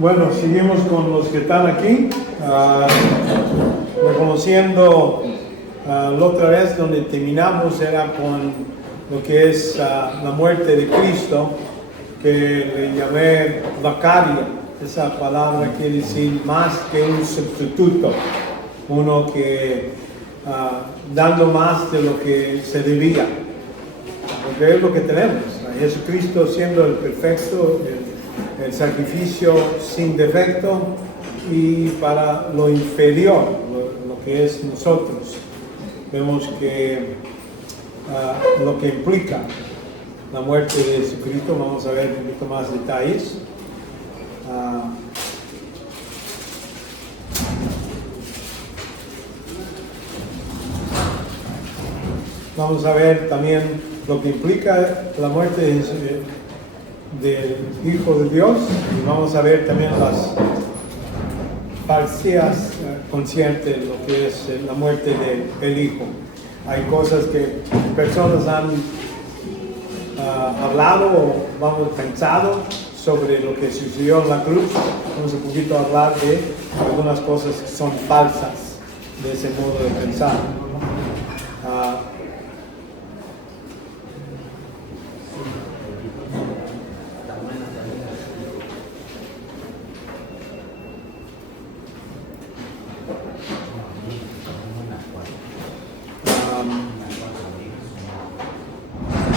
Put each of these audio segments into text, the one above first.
Bueno, seguimos con los que están aquí, reconociendo la otra vez donde terminamos era con lo que es la muerte de Cristo, que le llamé vicario. Esa palabra quiere decir más que un sustituto, uno que dando más de lo que se debía, porque es lo que tenemos. Jesucristo siendo el perfecto, el sacrificio sin defecto, y para lo inferior, lo que es nosotros, vemos que lo que implica la muerte de Jesucristo. Vamos a ver un poquito más detalles. Vamos a ver también lo que implica la muerte del Hijo de Dios, y vamos a ver también las parcias conscientes de lo que es la muerte del Hijo. Hay cosas que personas han hablado o pensado sobre lo que sucedió en la cruz. Vamos un poquito a hablar de algunas cosas que son falsas de ese modo de pensar.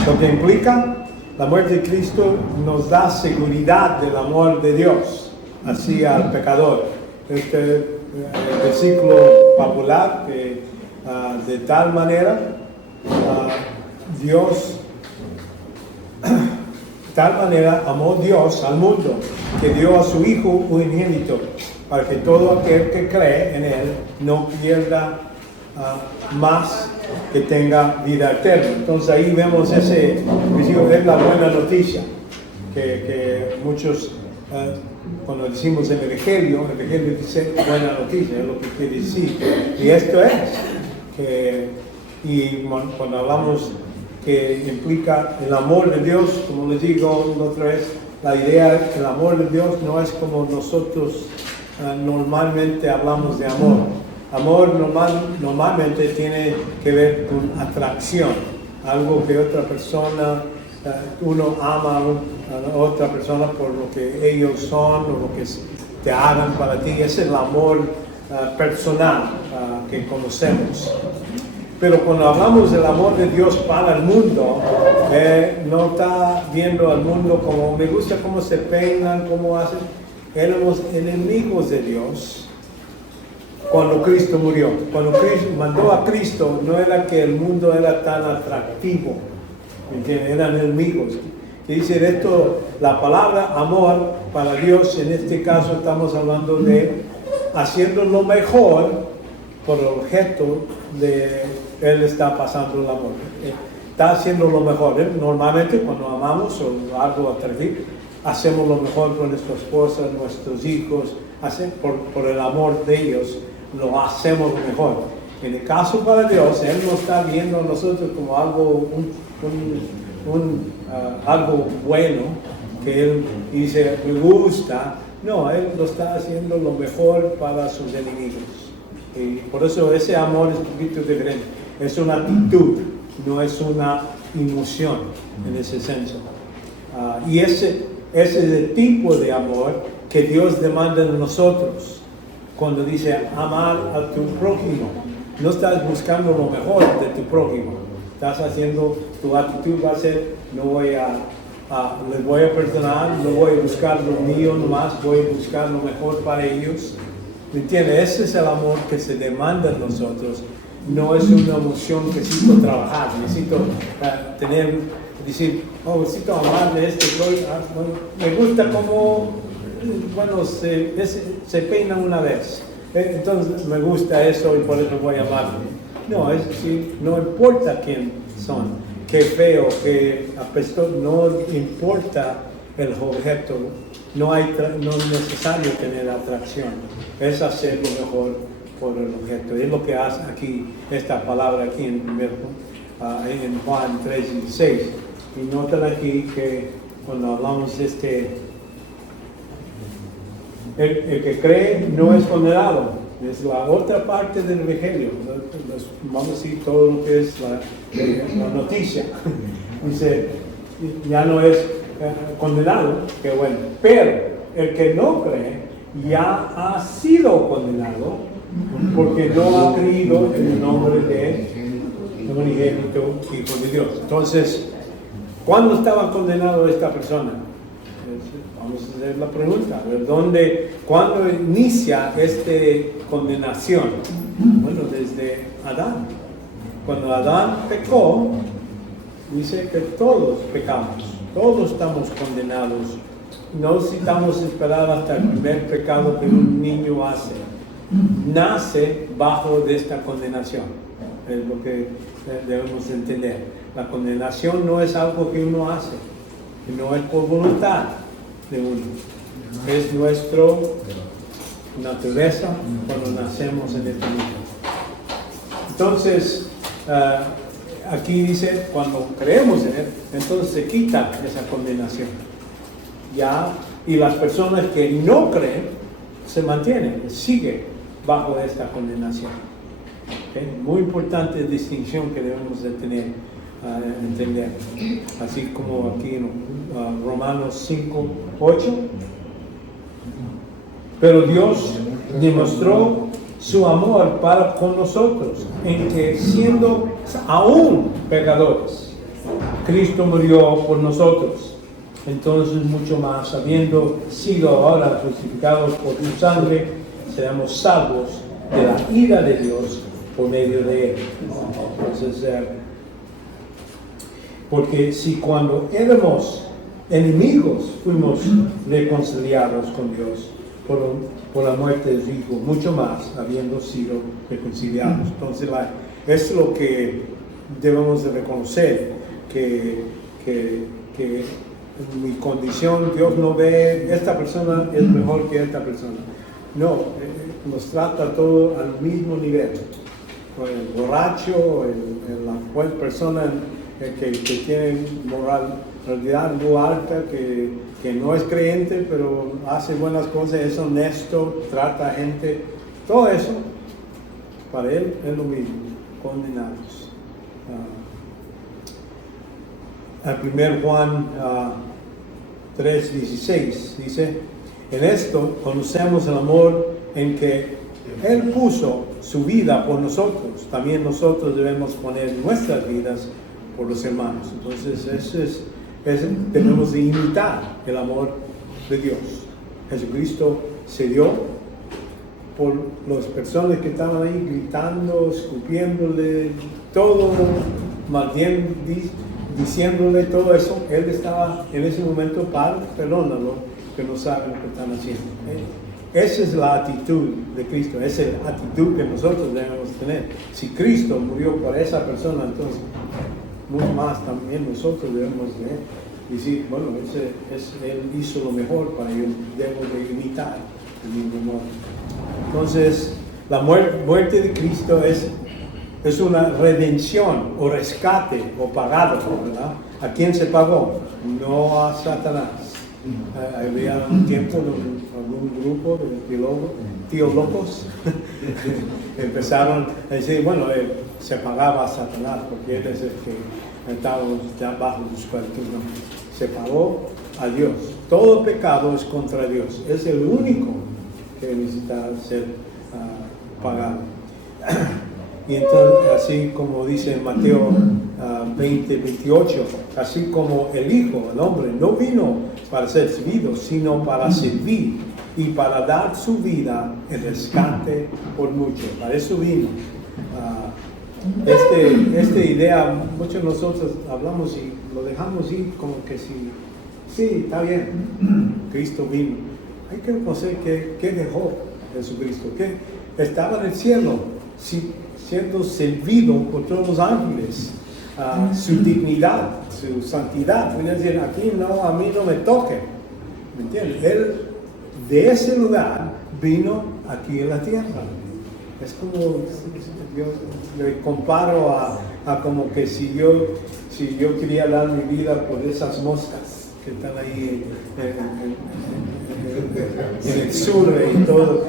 Lo que implica la muerte de Cristo nos da seguridad del amor de Dios hacia el pecador. Este versículo popular que de tal manera amó Dios al mundo, que dio a su Hijo unigénito, para que todo aquel que cree en Él no pierda más, que tenga vida eterna. Entonces ahí vemos ese, es la buena noticia, que muchos, cuando decimos el Evangelio dice buena noticia, es lo que quiere decir. Y esto es, y cuando hablamos que implica el amor de Dios, como les digo otra vez, la idea que el amor de Dios no es como nosotros normalmente hablamos de amor. Amor normalmente tiene que ver con atracción, algo que otra persona, uno ama a otra persona por lo que ellos son o lo que te hagan para ti. Ese es el amor personal que conocemos. Pero cuando hablamos del amor de Dios para el mundo, no está viendo al mundo como me gusta cómo se peinan, cómo hacen. Éramos enemigos de Dios cuando Cristo murió. Cuando Cristo mandó a Cristo, no era que el mundo era tan atractivo, ¿entienden? Eran enemigos. Y dice esto, la palabra amor para Dios, en este caso estamos hablando de haciendo lo mejor por el objeto de Él está pasando el amor. Está haciendo lo mejor. Normalmente cuando amamos o algo atractivo, hacemos lo mejor con nuestras esposas, nuestros hijos, por el amor de ellos, lo hacemos lo mejor. En el caso para Dios, Él no está viendo a nosotros como algo, algo bueno, que Él dice, me gusta. No, Él lo está haciendo lo mejor para sus enemigos. Y por eso ese amor es un poquito diferente. Es una actitud, no es una emoción en ese senso. Y ese es el tipo de amor que Dios demanda de nosotros. Cuando dice amar a tu prójimo, no estás buscando lo mejor de tu prójimo. Estás haciendo, tu actitud va a ser, les voy a perdonar, no voy a buscar lo mío nomás, voy a buscar lo mejor para ellos. ¿Me entiendes? Ese es el amor que se demanda de nosotros. No es una emoción que necesito trabajar, necesito decir, necesito amar de este, me gusta como, se peina una vez, entonces me gusta eso y por eso voy a amarlo. No, es decir, no importa quién son, qué feo, qué apestoso, no importa el objeto, no es necesario tener atracción, es hacer lo mejor por el objeto. Es lo que hace aquí esta palabra aquí en Juan 3:16. Y notan aquí que cuando hablamos de El que cree no es condenado. Es la otra parte del Evangelio. Vamos a decir todo lo que es la noticia. Dice, ya no es condenado, que bueno. Pero el que no cree ya ha sido condenado porque no ha creído en el nombre de el unigénito Hijo de Dios. Entonces, ¿cuándo estaba condenado esta persona? Vamos a hacer la pregunta, ¿cuándo inicia esta condenación? Bueno, desde Adán. Cuando Adán pecó, dice que todos pecamos, todos estamos condenados. No necesitamos esperar hasta el primer pecado que un niño hace. Nace bajo de esta condenación. Es lo que debemos entender. La condenación no es algo que uno hace, no es por voluntad de uno. Es nuestra naturaleza cuando nacemos en este mundo. Entonces, aquí dice, cuando creemos en Él, entonces se quita esa condenación. Ya, y las personas que no creen se mantienen, siguen bajo esta condenación. ¿Okay? Muy importante distinción que debemos de tener, entender. Así como aquí en Romanos 5:8. Pero Dios demostró su amor para con nosotros, en que siendo aún pecadores, Cristo murió por nosotros. Entonces mucho más, habiendo sido ahora justificados por su sangre, seremos salvos de la ira de Dios por medio de Él. Entonces, porque si cuando éramos enemigos fuimos reconciliados con Dios por la muerte de su Hijo, mucho más habiendo sido reconciliados. Entonces, es lo que debemos de reconocer, que mi condición, Dios no ve, esta persona es mejor que esta persona. No, nos trata todo al mismo nivel. El borracho, la buena persona que tiene moralidad muy alta, que no es creyente, pero hace buenas cosas, es honesto, trata a gente. Todo eso, para Él es lo mismo, condenados. El 1 Juan 3:16 dice, en esto conocemos el amor en que Él puso su vida por nosotros. También nosotros debemos poner nuestras vidas por los hermanos. Entonces, debemos de imitar el amor de Dios. Jesucristo se dio por las personas que estaban ahí gritando, escupiéndole, todo, maldiendo, diciéndole todo eso. Él estaba en ese momento, Padre, perdónalo, que no saben lo que están haciendo. Esa es la actitud de Cristo, esa es la actitud que nosotros debemos tener. Si Cristo murió por esa persona, entonces mucho más también nosotros debemos decir, bueno, Él hizo lo mejor para yo, debo de imitar el mismo modo. Entonces, la muerte de Cristo es una redención o rescate o pagado, ¿verdad? ¿A quién se pagó? No a Satanás. Había un tiempo algún grupo de teólogos empezaron a decir, bueno, se pagaba a Satanás porque él es el que estaba ya bajo su esclavitud. Se pagó a Dios. Todo pecado es contra Dios. Es el único que necesita ser pagado. Y entonces, así como dice en Mateo 20:28, así como el Hijo, el hombre, no vino para ser servido, sino para servir y para dar su vida en rescate por muchos. Para eso vino. Esta idea, muchos de nosotros hablamos y lo dejamos ir como que sí, está bien, Cristo vino. Hay que conocer qué dejó Jesucristo, que estaba en el cielo, siendo servido por todos los ángeles, su dignidad, su santidad. Voy a decir, aquí no, a mí no me toque. ¿Me entiendes? Él de ese lugar vino aquí en la tierra. Es como, yo le comparo a como que si yo quería dar mi vida por esas moscas que están ahí en el sur y todo.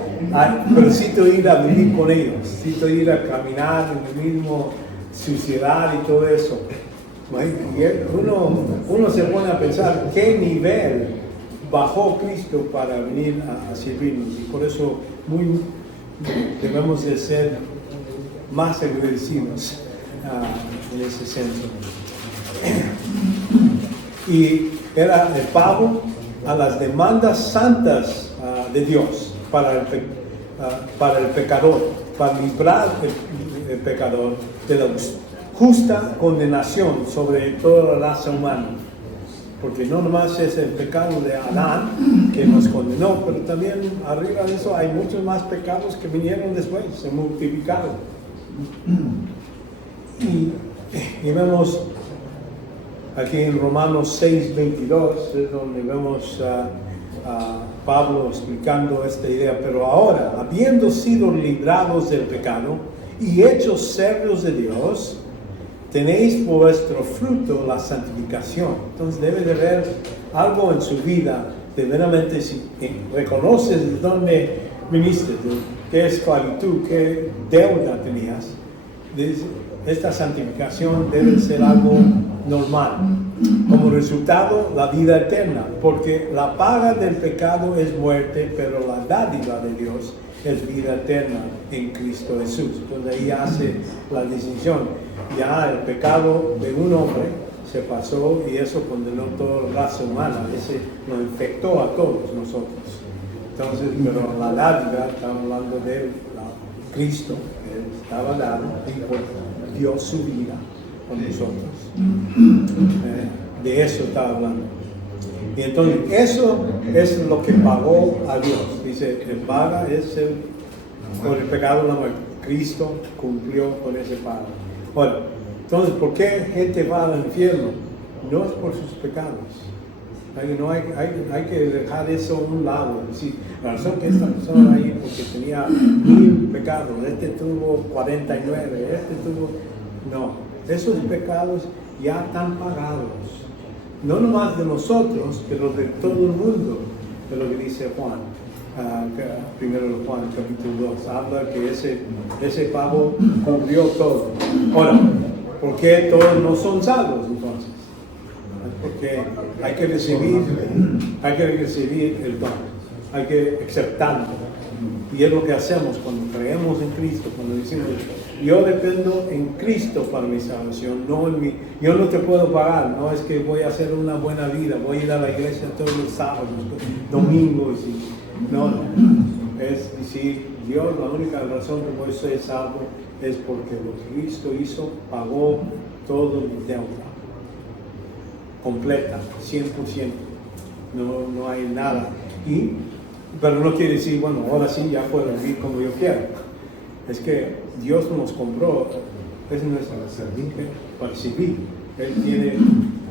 Pero necesito ir a vivir con ellos, necesito ir a caminar en el mismo ciudad y todo eso. Y uno se pone a pensar qué nivel bajó Cristo para venir a servirnos, y por eso debemos de ser más agradecidos en ese sentido. Y era el pago a las demandas santas de Dios para el pecador, para librar el pecador de la justa condenación sobre toda la raza humana. Porque no nomás es el pecado de Adán que nos condenó, pero también arriba de eso hay muchos más pecados que vinieron después, se multiplicaron. Y vemos aquí en Romanos 6:22, es donde vemos a Pablo explicando esta idea. Pero ahora, habiendo sido librados del pecado y hechos siervos de Dios, tenéis por vuestro fruto la santificación. Entonces debe de haber algo en su vida, de verdaderamente si reconoces de dónde viniste, de qué esclavitud, qué deuda tenías. Esta santificación debe ser algo normal. Como resultado, la vida eterna, porque la paga del pecado es muerte, pero la dádiva de Dios es vida eterna en Cristo Jesús. Entonces ahí hace la distinción. Ya el pecado de un hombre se pasó y eso condenó toda la raza humana, ese nos infectó a todos nosotros. Entonces, pero la dádiva, estamos hablando de Cristo, Él estaba dado y dio su vida con nosotros. De eso estaba hablando. Y entonces eso es lo que pagó a Dios. Dice, el paga es por el pecado de la muerte. Cristo cumplió con ese pago. Bueno, entonces, ¿por qué gente va al infierno? No es por sus pecados. Hay que dejar eso a un lado. Decir, la razón que esta persona ahí porque tenía 1000 pecados, este tuvo 49, este tuvo... No, esos pecados ya están pagados. No nomás de nosotros, pero de todo el mundo, de lo que dice Juan. Primero Juan capítulo 2 habla que ese pago cubrió todo. Ahora, ¿por qué todos no son salvos entonces? Porque hay que recibir el don, hay que aceptarlo. Y es lo que hacemos cuando creemos en Cristo, cuando decimos, yo dependo en Cristo para mi salvación, no en mí. Yo no te puedo pagar, no es que voy a hacer una buena vida, voy a ir a la iglesia todos los sábados, domingos y... No, es decir, Dios, la única razón que voy a ser salvo es porque lo que Cristo hizo, pagó todo mi deuda, completa, 100%, no hay nada. Pero no quiere decir, bueno, ahora sí ya puedo vivir como yo quiero. Es que Dios nos compró, es nuestro servicio para servir. Él tiene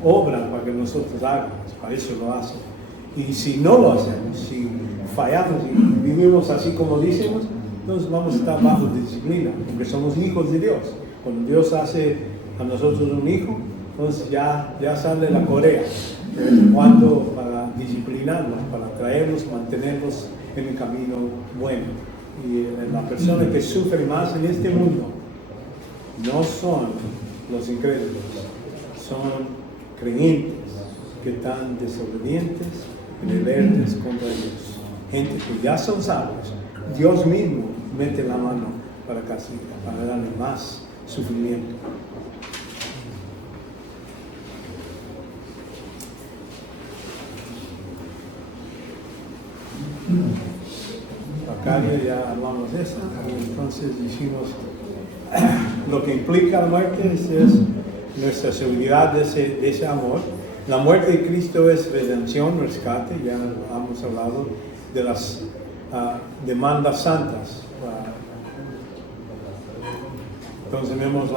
obra para que nosotros hagamos, para eso lo hace. Y si no lo hacemos, si fallamos y vivimos así como decimos, entonces vamos a estar bajo disciplina, porque somos hijos de Dios. Cuando Dios hace a nosotros un hijo, entonces ya sale la correa, de vez en cuando para disciplinarnos, para traernos, mantenernos en el camino bueno. Y la persona que sufre más en este mundo no son los incrédulos, son creyentes que están desobedientes y rebeldes contra Dios. Gente que ya son salvos, Dios mismo mete la mano para castigar, para darle más sufrimiento. Acá ya hablamos de eso, entonces dijimos lo que implica la muerte es nuestra seguridad de ese amor. La muerte de Cristo es redención, rescate, ya hemos hablado de las demandas santas. Entonces vemos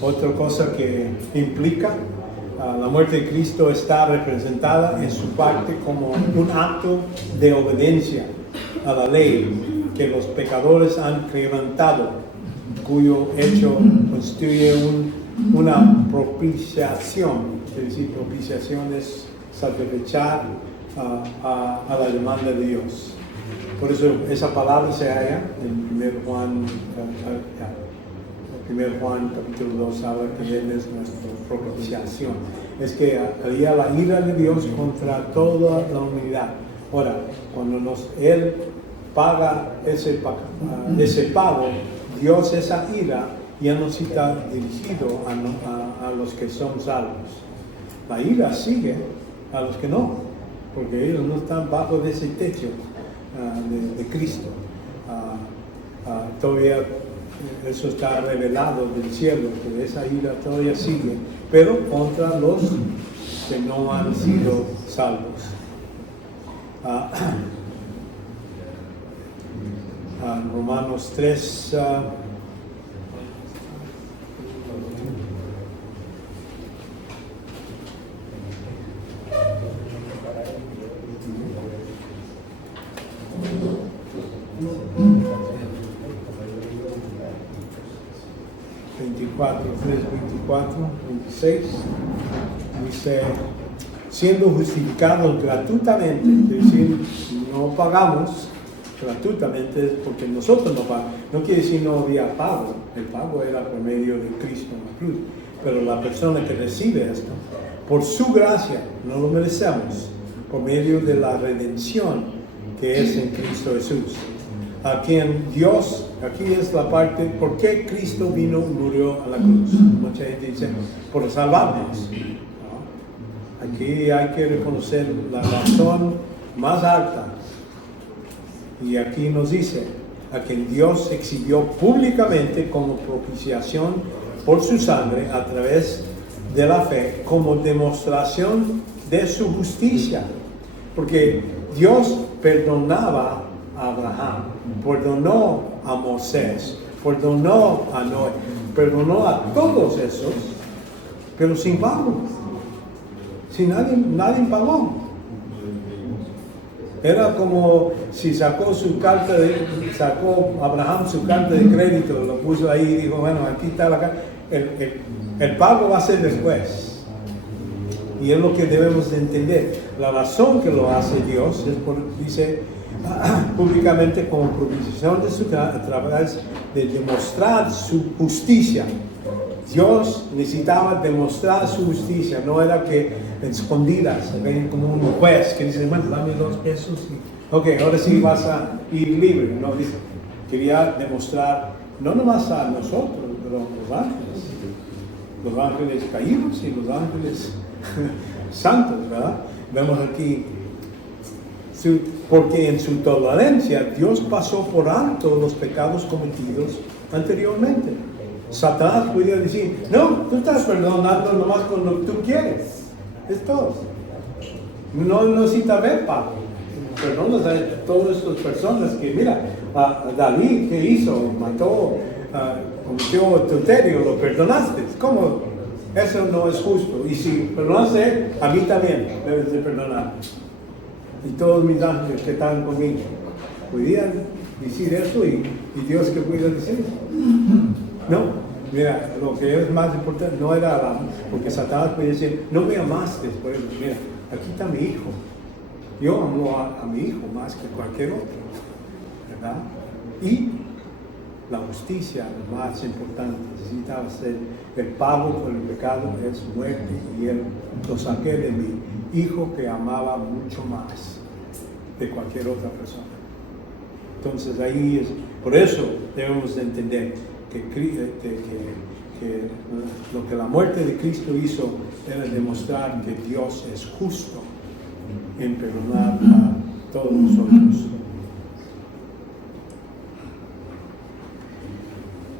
otra cosa que implica. La muerte de Cristo está representada en su parte como un acto de obediencia a la ley que los pecadores han quebrantado, cuyo hecho constituye una propiciación. Es decir, propiciación es sacrificar a la demanda de Dios. Por eso esa palabra se halla en 1 Juan capítulo 2 habla que Él es nuestra propiciación. Es que había la ira de Dios contra toda la humanidad. Ahora, cuando Él paga ese pago, Dios esa ira ya no está dirigido a los que son salvos. La ira sigue a los que no, porque ellos no están bajo de ese techo de Cristo. Todavía eso está revelado del cielo, que esa ira todavía sigue, pero contra los que no han sido salvos. Romanos 3, 26, dice, siendo justificados gratuitamente, es decir, no pagamos gratuitamente porque nosotros no pagamos. No quiere decir no había pago, el pago era por medio de Cristo en la cruz, pero la persona que recibe esto, por su gracia, no lo merecemos, por medio de la redención que es en Cristo Jesús, a quien Dios, aquí es la parte, ¿por qué Cristo vino y murió a la cruz? Mucha gente dice, por salvarnos. ¿No? Aquí hay que reconocer la razón más alta. Y aquí nos dice, a quien Dios exhibió públicamente como propiciación por su sangre a través de la fe, como demostración de su justicia. Porque Dios perdonaba a Abraham, perdonó a Moisés, perdonó a Noé, perdonó a todos esos, pero sin pago. Si nadie pagó. Era como si sacó Abraham su carta de crédito, lo puso ahí y dijo, bueno, aquí está la carta. El pago va a ser después. Y es lo que debemos de entender. La razón que lo hace Dios es dice públicamente como propiciación de su a través de demostrar su justicia. Dios necesitaba demostrar su justicia, no era que escondidas, como un juez que dice, bueno, dame $2 y, ok, ahora sí vas a ir libre. No, dice, quería demostrar, no nomás a nosotros, pero a los ángeles caídos y los ángeles santos, ¿verdad? Vemos aquí, porque en su tolerancia Dios pasó por alto los pecados cometidos anteriormente. Satanás podía decir, no, tú estás perdonando nomás con lo que tú quieres, es todo. No necesita ver pago. Perdonas a todas estas personas que, mira, a David, ¿qué hizo? Mató, cometió adulterio, lo perdonaste. ¿Cómo? Eso no es justo. Y si perdonaste, a mí también debes de perdonar. Y todos mis ángeles que están conmigo podían decir eso y Dios que puede decir. No, mira, lo que es más importante no era porque Satanás puede decir, no me amaste por eso. Mira, aquí está mi hijo. Yo amo a mi hijo más que cualquier otro, ¿verdad? Y la justicia, lo más importante, necesitaba ser el pago por el pecado es muerte, y él lo saqué de mi hijo que amaba mucho más de cualquier otra persona. Entonces ahí es, por eso debemos de entender que lo que la muerte de Cristo hizo era demostrar que Dios es justo en perdonar a todos nosotros.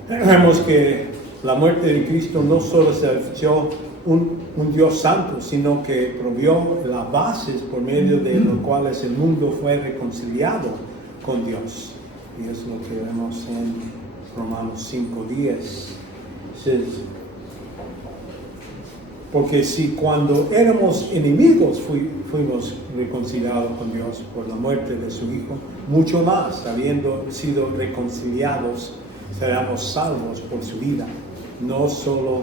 Vemos que la muerte de Cristo no solo se echó un Dios santo, sino que provió las bases por medio de los cuales el mundo fue reconciliado con Dios. Y es lo que vemos en Romanos 5:10. Porque si cuando éramos enemigos fuimos reconciliados con Dios por la muerte de su Hijo, mucho más, habiendo sido reconciliados, seremos salvos por su vida. No solo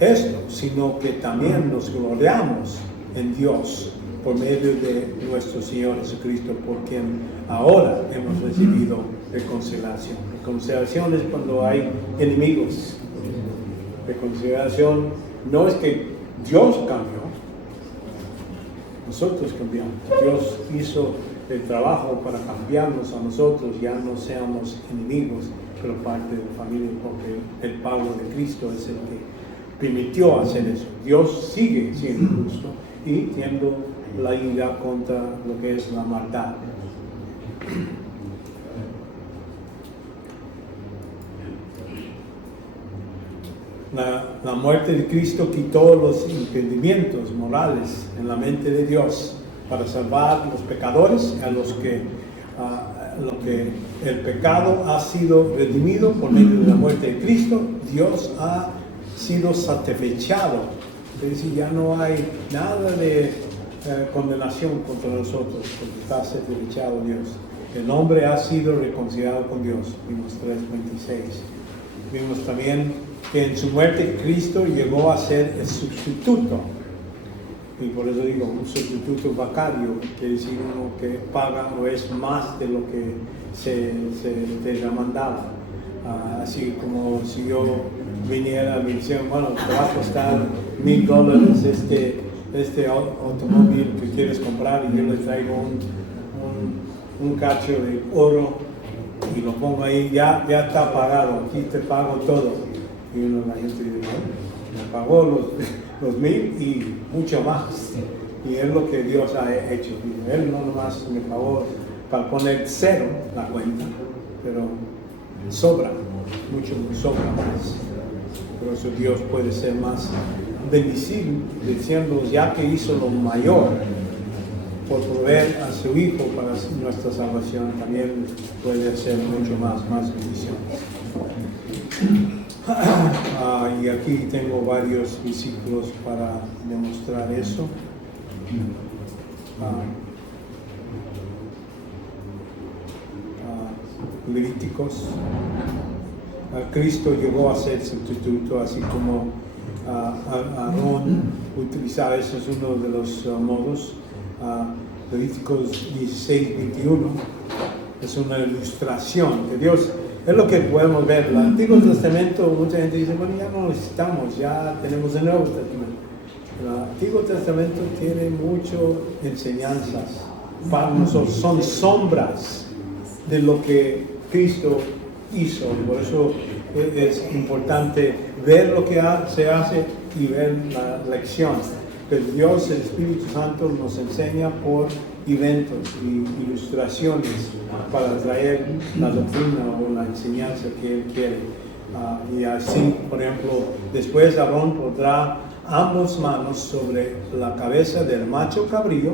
esto, sino que también nos gloriamos en Dios por medio de nuestro Señor Jesucristo, por quien ahora hemos recibido reconciliación. Reconciliación es cuando hay enemigos. Reconciliación no es que Dios cambió, nosotros cambiamos. Dios hizo el trabajo para cambiarnos a nosotros, ya no seamos enemigos, pero parte de la familia, porque el pago de Cristo es el que permitió hacer eso. Dios sigue siendo justo y teniendo la ira contra lo que es la maldad. La muerte de Cristo quitó los impedimentos morales en la mente de Dios para salvar a los pecadores, a los que el pecado ha sido redimido por medio de la muerte de Cristo. Dios ha sido satisfechado, es decir, ya no hay nada de condenación contra nosotros, porque está satisfechado Dios. El hombre ha sido reconciliado con Dios, vimos 3:26. Vimos también que en su muerte Cristo llegó a ser el sustituto. Y por eso digo, un sustituto vacario, quiere decir uno que paga o es más de lo que se demandaba. Así como si yo viniera y me dijera, bueno, te va a costar $1,000 este automóvil que quieres comprar, y yo le traigo un cacho de oro y lo pongo ahí, ya está pagado, aquí te pago todo. Y la gente dice, no, me pagó los 1,000 y mucho más. Y es lo que Dios ha hecho. Él no nomás me pagó para poner cero la cuenta, pero sobra, sobra más. Por eso Dios puede ser más bendecido, diciendo, ya que hizo lo mayor por proveer a su Hijo para nuestra salvación, también puede hacer mucho más bendiciones. Y aquí tengo varios versículos para demostrar eso. Levíticos. Cristo llegó a ser sustituto, así como Aarón utilizaba. Eso es uno de los modos. Levíticos 16:21 es una ilustración que Dios. Es lo que podemos ver. El Antiguo Testamento, mucha gente dice, bueno, ya no necesitamos, ya tenemos el Nuevo Testamento. El Antiguo Testamento tiene muchas enseñanzas para nosotros, son sombras de lo que Cristo hizo. Por eso es importante ver lo que se hace y ver la lección. Pero Dios, el Espíritu Santo, nos enseña por eventos y ilustraciones para traer la doctrina o la enseñanza que Él quiere. Y así, por ejemplo, después Aarón pondrá ambas manos sobre la cabeza del macho cabrío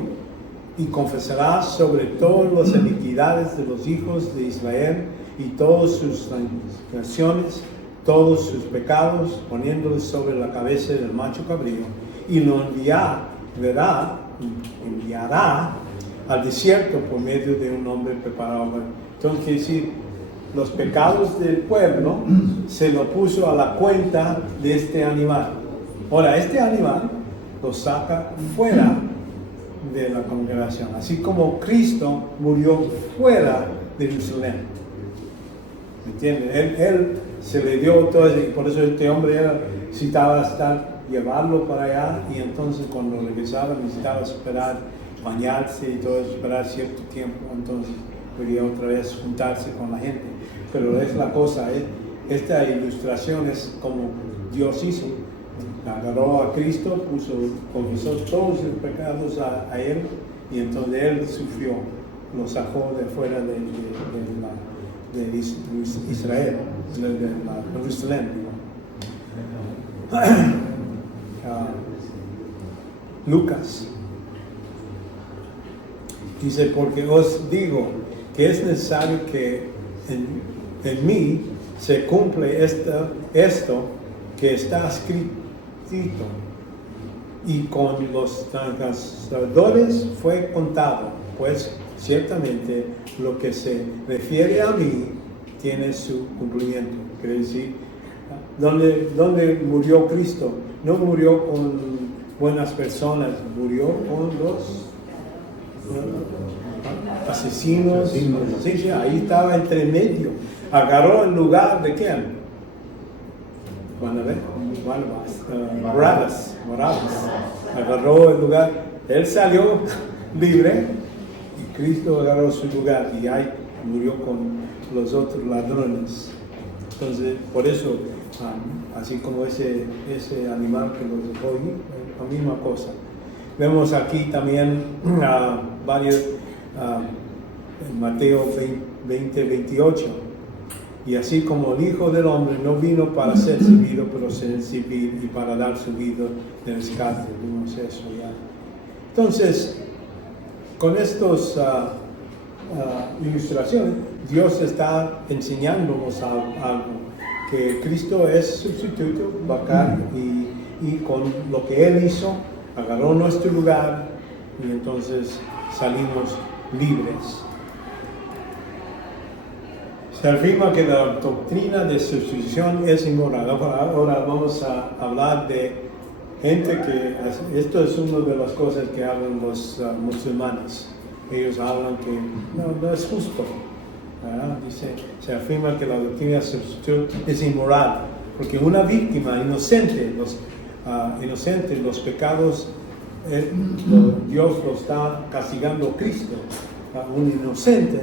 y confesará sobre todas las iniquidades de los hijos de Israel y todas sus transgresiones, todos sus pecados, poniéndoles sobre la cabeza del macho cabrío, y lo enviará al desierto por medio de un hombre preparado. Entonces, quiere decir, los pecados del pueblo se lo puso a la cuenta de este animal. Ahora, este animal lo saca fuera de la congregación, así como Cristo murió fuera de Jerusalén. ¿Me entienden? Él se le dio todo eso, y por eso este hombre necesitaba llevarlo para allá, y entonces cuando regresaba necesitaba esperar, bañarse y todo eso, esperar cierto tiempo, entonces podía otra vez juntarse con la gente. Pero es la cosa, esta ilustración es como Dios hizo. Agarró a Cristo, confesó todos sus pecados a Él, y entonces Él sufrió, lo sacó de fuera de Israel, de Jerusalén. Lucas dice, porque os digo que es necesario que en mí se cumple esto que está escrito, y con los transgresores fue contado, pues ciertamente lo que se refiere a mí tiene su cumplimiento. Quiere decir, ¿dónde murió Cristo? No murió con buenas personas, murió con los asesinos. Sí, ahí estaba entre medio. Agarró el lugar de quién? Barabbas. Agarró el lugar. Él salió libre y Cristo agarró su lugar y ahí murió con los otros ladrones. Entonces, por eso, así como ese animal que los dejó ir, la misma cosa. Vemos aquí también varios, en Mateo 20:28. Y así como el Hijo del Hombre no vino para ser servido, pero ser servir y para dar su vida de rescate. Vimos eso ya. Entonces, con estas ilustraciones, Dios está enseñándonos algo, que Cristo es sustituto, vacario, y con lo que Él hizo, agarró nuestro lugar y entonces salimos libres. Se afirma que la doctrina de sustitución es inmoral. Ahora vamos a hablar de gente que, esto es una de las cosas que hablan los musulmanes. Ellos hablan que no es justo. Dice, se afirma que la doctrina de sustitución es inmoral, porque una víctima inocente, los pecados, Dios lo está castigando a Cristo, un inocente,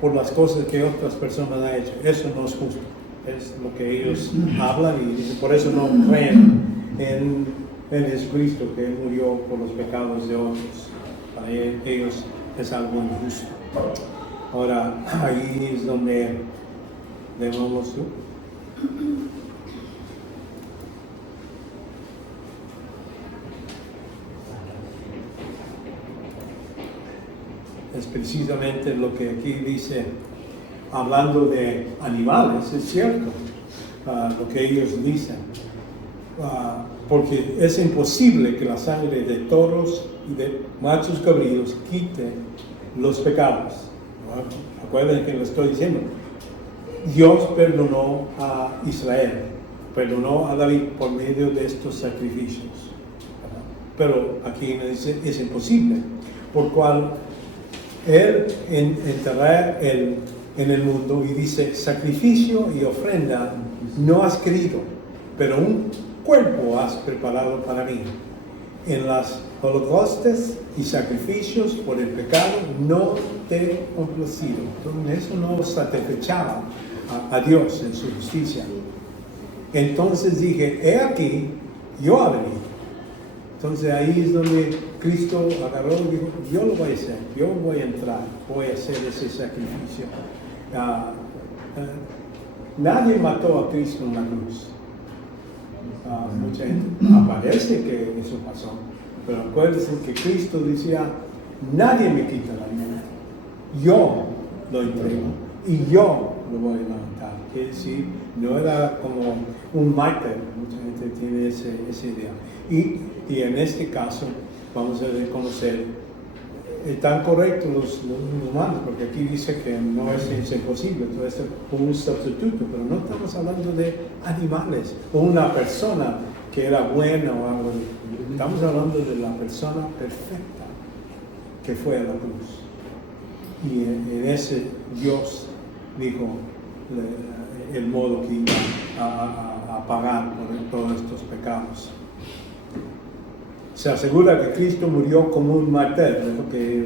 por las cosas que otras personas han hecho. Eso no es justo. Es lo que ellos hablan y por eso no creen en Jesucristo, que Él murió por los pecados de otros. Para ellos es algo injusto. Ahora, ahí es donde debemos... Es precisamente lo que aquí dice, hablando de animales, es cierto lo que ellos dicen, porque es imposible que la sangre de toros y de machos cabríos quite los pecados. Acuérdense que lo estoy diciendo. Dios perdonó a Israel, perdonó a David por medio de estos sacrificios. Pero aquí me dice, es imposible, por cual Él entrará en el mundo y dice, sacrificio y ofrenda no has querido, pero un cuerpo has preparado para mí. En las holocaustos y sacrificios por el pecado no te he complacido. Entonces eso no satisfechaba a Dios en su justicia. Entonces dije, he aquí, yo he venido. Entonces ahí es donde Cristo agarró y dijo, yo lo voy a hacer, yo voy a entrar, voy a hacer ese sacrificio. Nadie mató a Cristo en la cruz. Mucha gente aparece que eso pasó, pero acuérdense que Cristo decía, nadie me quita la vida, yo lo entrego y yo lo voy a levantar. Que decir, no era como un mártir, mucha gente tiene esa idea. Y en este caso vamos a reconocer, están correctos los humanos, porque aquí dice que no es imposible, todo esto es un sustituto, pero no estamos hablando de animales o una persona que era buena o algo. Estamos hablando de la persona perfecta que fue a la cruz. Y en ese Dios dijo el modo que iba a pagar por todos estos pecados. Se asegura que Cristo murió como un mártir, porque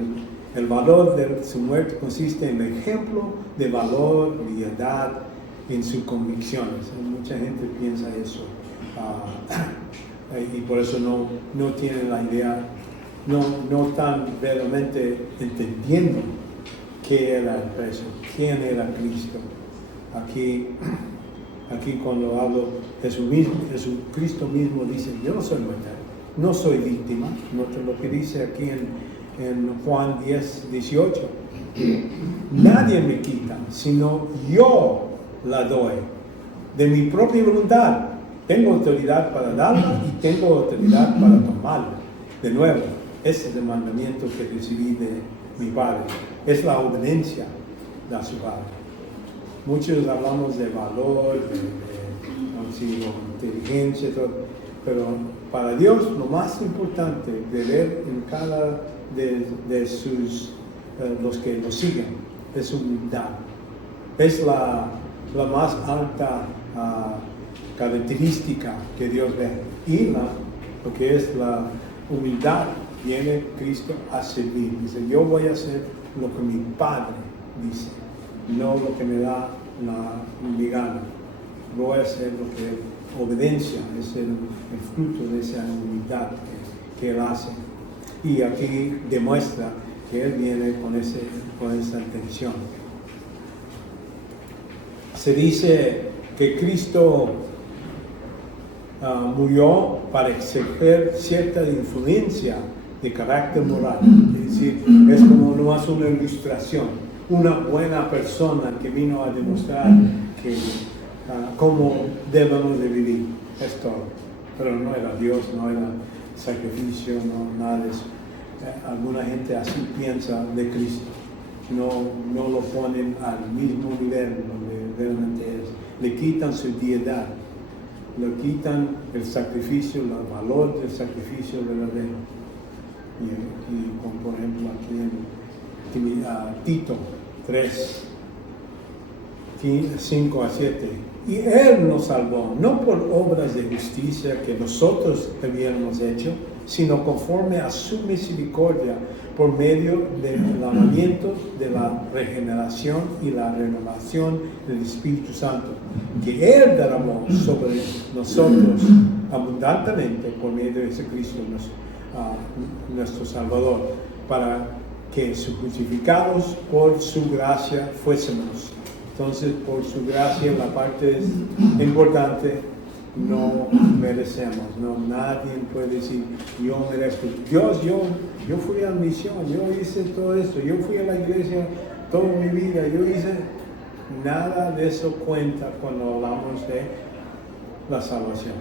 el valor de su muerte consiste en el ejemplo de valor, lealtad en sus convicciones. Mucha gente piensa eso, y por eso no tienen la idea, no están realmente entendiendo qué era el precio, quién era Cristo. Aquí cuando hablo, Jesucristo mismo dice, yo no soy mártir. No soy víctima, lo que dice aquí en Juan 10:18. Nadie me quita, sino yo la doy. De mi propia voluntad. Tengo autoridad para darla y tengo autoridad para tomarla. De nuevo, ese es el mandamiento que recibí de mi Padre. Es la obediencia a su Padre. Muchos hablamos de valor, de inteligencia, todo, pero para Dios lo más importante de ver en cada los que lo siguen, es humildad. Es la más alta característica que Dios ve. Y lo que es la humildad, viene Cristo a servir. Dice, yo voy a hacer lo que mi Padre dice, no lo que me da mi gana. Voy a hacer lo que obediencia, es el fruto de esa humildad que Él hace. Y aquí demuestra que Él viene con esa intención. Se dice que Cristo murió para ejercer cierta influencia de carácter moral. Es decir, es como no más una ilustración, una buena persona que vino a demostrar cómo debemos de vivir. Es todo. Pero no era Dios, no era sacrificio, no, nada de eso. Alguna gente así piensa de Cristo. No lo ponen al mismo nivel donde realmente es. Le quitan su deidad, le quitan el sacrificio, el valor del sacrificio verdadero. Y como por ejemplo aquí en Tito 3, 5 a 7. Y Él nos salvó, no por obras de justicia que nosotros habíamos hecho, sino conforme a su misericordia, por medio del lavamiento de la regeneración y la renovación del Espíritu Santo, que Él derramó sobre nosotros abundantemente por medio de Jesucristo, nuestro Salvador, para que justificados por su gracia fuésemos. Entonces, por su gracia, la parte es importante, no merecemos, nadie puede decir, yo merezco. Dios, yo fui a la misión, yo hice todo esto, yo fui a la iglesia toda mi vida, yo hice, nada de eso cuenta cuando hablamos de la salvación,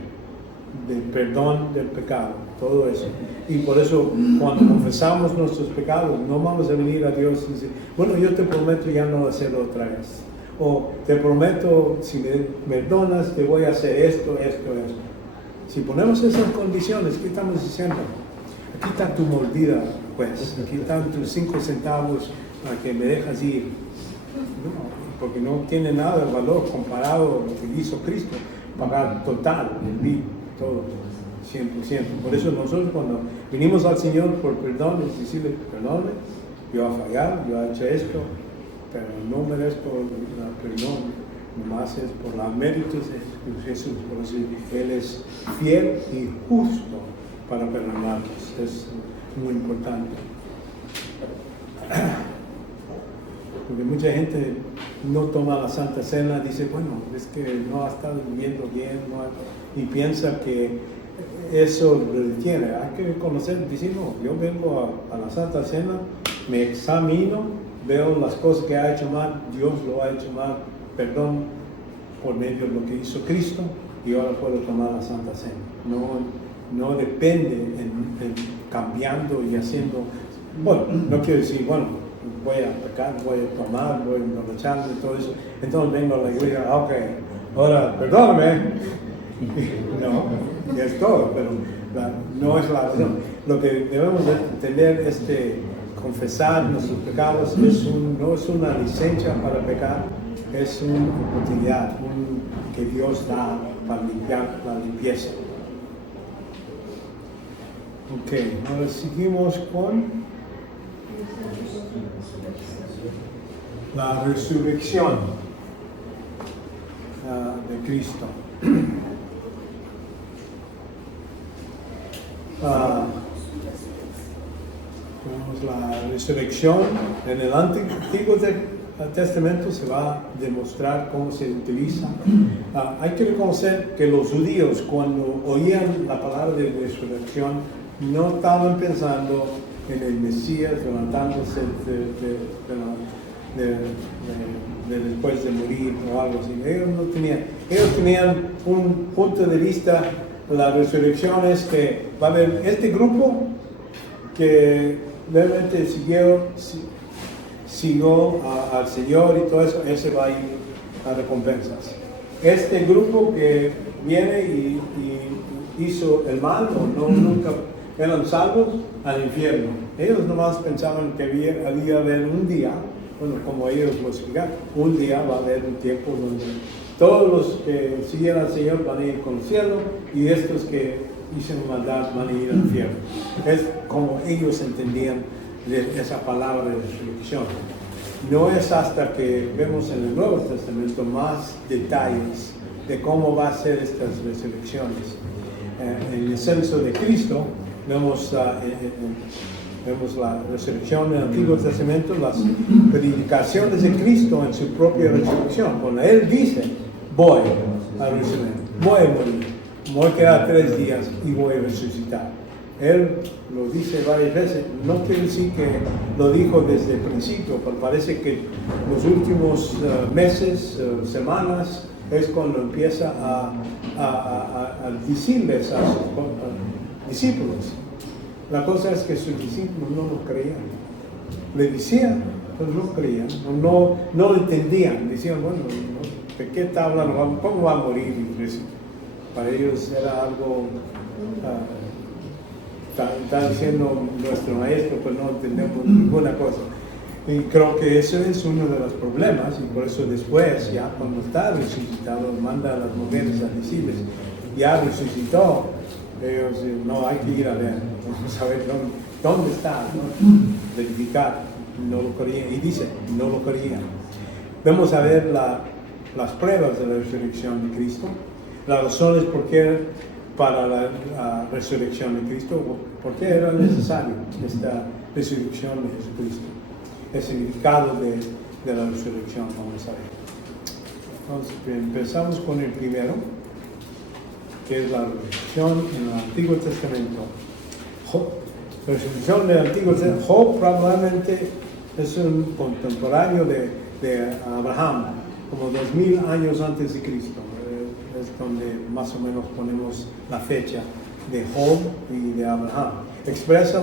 del perdón del pecado, todo eso. Y por eso, cuando confesamos nuestros pecados, no vamos a venir a Dios y decir, bueno, yo te prometo ya no hacerlo otra vez. O te prometo, si me perdonas, te voy a hacer esto. Si ponemos esas condiciones, ¿qué estamos diciendo? Aquí está tu mordida, pues. Aquí están tus 5 centavos para que me dejas ir. No, porque no tiene nada de valor comparado a lo que hizo Cristo. Pagar total, el bien, todo, 100%. Por eso nosotros cuando vinimos al Señor por perdón, es decirle, perdone, yo he fallado, yo he hecho esto, pero no merezco la perdón, nomás es por los méritos de Jesús. Por eso Él es fiel y justo para perdonarnos. Es muy importante. Porque mucha gente no toma la Santa Cena, dice, bueno, es que no ha estado viviendo bien, y piensa que eso lo detiene. Hay que conocer, decir, no, yo vengo a la Santa Cena, me examino, veo las cosas que ha hecho mal, Dios lo ha hecho mal, perdón por medio de lo que hizo Cristo, y ahora puedo tomar la Santa Cena. No depende en cambiando y haciendo, bueno, no quiero decir, bueno, voy a pecar, voy a tomar, voy a emborracharme, todo eso, entonces vengo a la iglesia, ok, ahora perdóname, no, es todo, pero no es la razón. Lo que debemos de entender es confesar nuestros pecados no es una licencia para pecar, es una oportunidad que Dios da para limpiar la limpieza. Ok, ahora seguimos con la resurrección de Cristo. La resurrección en el Antiguo Testamento se va a demostrar cómo se utiliza. Hay que reconocer que los judíos, cuando oían la palabra de resurrección, no estaban pensando en el Mesías levantándose después de morir o algo así. Ellos tenían un punto de vista. La resurrección es que va a haber este grupo que realmente siguió al Señor y todo eso, ese va a ir a recompensas. Este grupo que viene y hizo el mal o nunca eran salvos, al infierno. Ellos nomás pensaban que había haber un día, bueno, como ellos lo explican, un día va a haber un tiempo donde todos los que siguen al Señor van a ir con el cielo y estos que hicieron maldad van a ir al infierno. Es como ellos entendían esa palabra de resurrección. No es hasta que vemos en el Nuevo Testamento más detalles de cómo va a ser estas resurrecciones. En el censo de Cristo vemos la resurrección en el Antiguo Testamento, las predicaciones de Cristo en su propia resurrección. Cuando Él dice, voy a resucitar, voy a morir, voy a quedar 3 días y voy a resucitar. Él lo dice varias veces, no quiere decir que lo dijo desde el principio, pero parece que los últimos meses, semanas, es cuando empieza a decirles a sus discípulos. La cosa es que sus discípulos no lo creían. Le decían, pero no creían, no lo entendían. Decían, bueno, ¿de qué está hablando? ¿Cómo va a morir? Para ellos era algo, está diciendo nuestro maestro, pues no entendemos ninguna cosa. Y creo que eso es uno de los problemas, y por eso después, ya cuando está resucitado, manda a las mujeres a decirles, ya resucitó. Ellos no hay que ir a ver, vamos a ver dónde está, ¿no? Verificar, no lo creían, y dice, no lo creían. Vamos a ver las pruebas de la resurrección de Cristo, las razones por qué para la resurrección de Cristo, por qué era necesario esta resurrección de Jesucristo, el significado de la resurrección, vamos a ver. Entonces, empezamos con el primero, que es la resurrección en el Antiguo Testamento. La resurrección del Antiguo Testamento, Job probablemente es un contemporáneo de Abraham, como 2000 años antes de Cristo. Es donde más o menos ponemos la fecha de Job y de Abraham. Expresa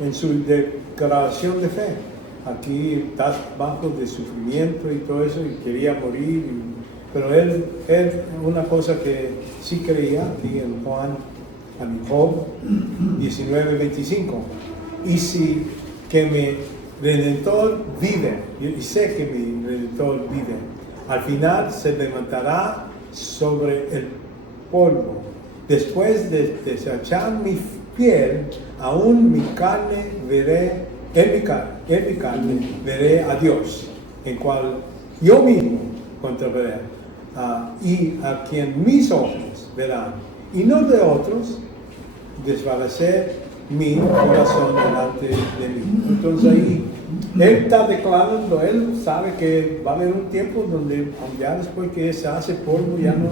en su declaración de fe. Aquí está bajo de sufrimiento y todo eso, y quería morir, pero él una cosa que sí creía, aquí en Job 19:25, y si que mi Redentor vive, y sé que mi Redentor vive, al final se levantará sobre el polvo. Después de desechar mi piel, aún mi carne veré, en mi carne veré a Dios, en cual yo mismo contemplaré, y a quien mis ojos verán, y no de otros, desvanecer mi corazón delante de mí. Entonces ahí él está declarando, él sabe que va a haber un tiempo donde ya después que se hace polvo, ya no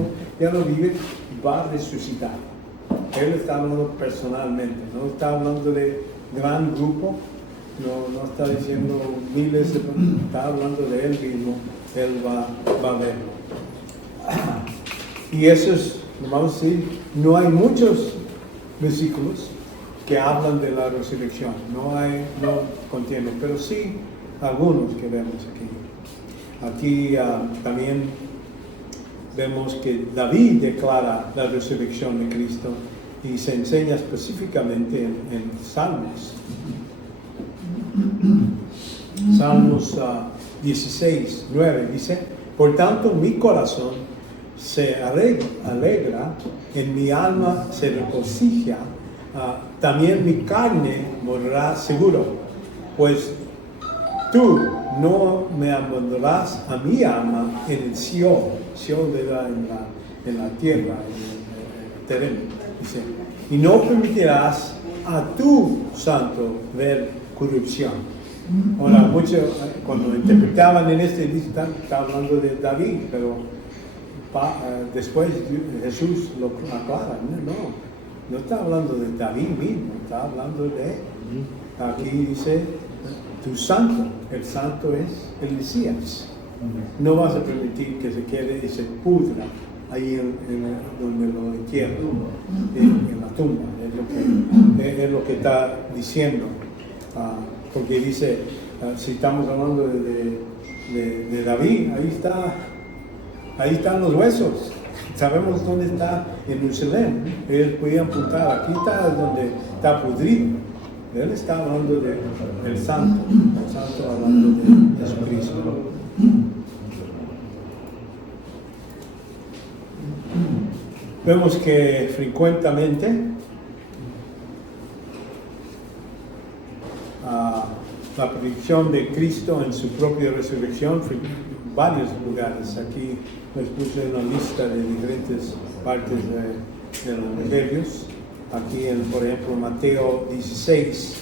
vive, va a resucitar. Él está hablando personalmente, no está hablando de gran grupo, no está diciendo miles de personas, está hablando de él mismo, él va a verlo. Y eso es, vamos a decir, no hay muchos versículos que hablan de la resurrección, no contienen, pero sí algunos que vemos aquí. Aquí también vemos que David declara la resurrección de Cristo y se enseña específicamente en Salmos. Salmos 16:9 dice, por tanto mi corazón se alegra, en mi alma se regocija, también mi carne morará seguro, pues tú no me abandonarás a mi alma en el Seol en la tierra, en el terreno, dice, y no permitirás a tu santo ver corrupción. Ahora, cuando interpretaban en este, está hablando de David, pero después Jesús lo aclara, no está hablando de David mismo, está hablando de, aquí dice, tu santo, el santo es el Mesías. No vas a permitir que se quede y se pudra ahí donde lo entierran, en la tumba, es lo que está diciendo, porque dice, si estamos hablando de David, ahí están los huesos. Sabemos dónde está en Jerusalén. Ellos podían apuntar, aquí está donde está pudrido. Él está hablando del santo, el santo hablando de Jesucristo. Vemos que frecuentemente la predicción de Cristo en su propia resurrección, varios lugares. Aquí les puse una lista de diferentes partes de los evangelios. Aquí, por ejemplo, Mateo 16.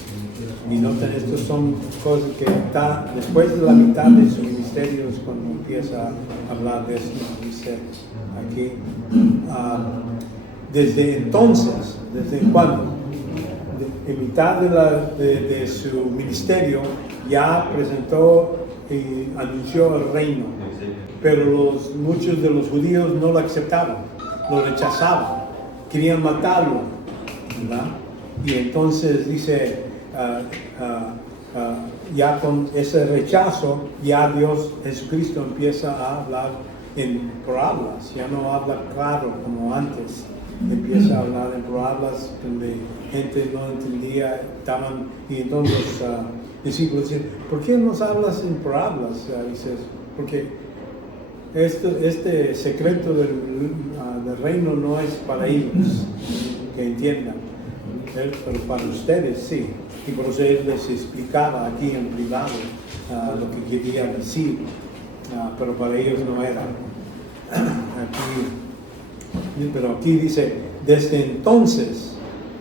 Y noten, estos son cosas que está después de la mitad de su ministerio es cuando empieza a hablar de esto. Dice aquí, desde entonces, ¿desde cuándo? En mitad de su ministerio ya presentó y anunció el reino, pero muchos de los judíos no lo aceptaban, lo rechazaban, querían matarlo, ¿verdad? Y entonces dice, ya con ese rechazo, ya Dios, Jesucristo empieza a hablar en parábolas, ya no habla claro como antes. Empieza a hablar en parábolas donde gente no entendía, y entonces discípulos dicen, ¿por qué nos hablas en parábolas? Dices, porque este secreto del reino no es para ellos, que entiendan, pero para ustedes sí. Y por eso él les explicaba aquí en privado lo que quería decir, pero para ellos no era. Pero aquí dice, desde entonces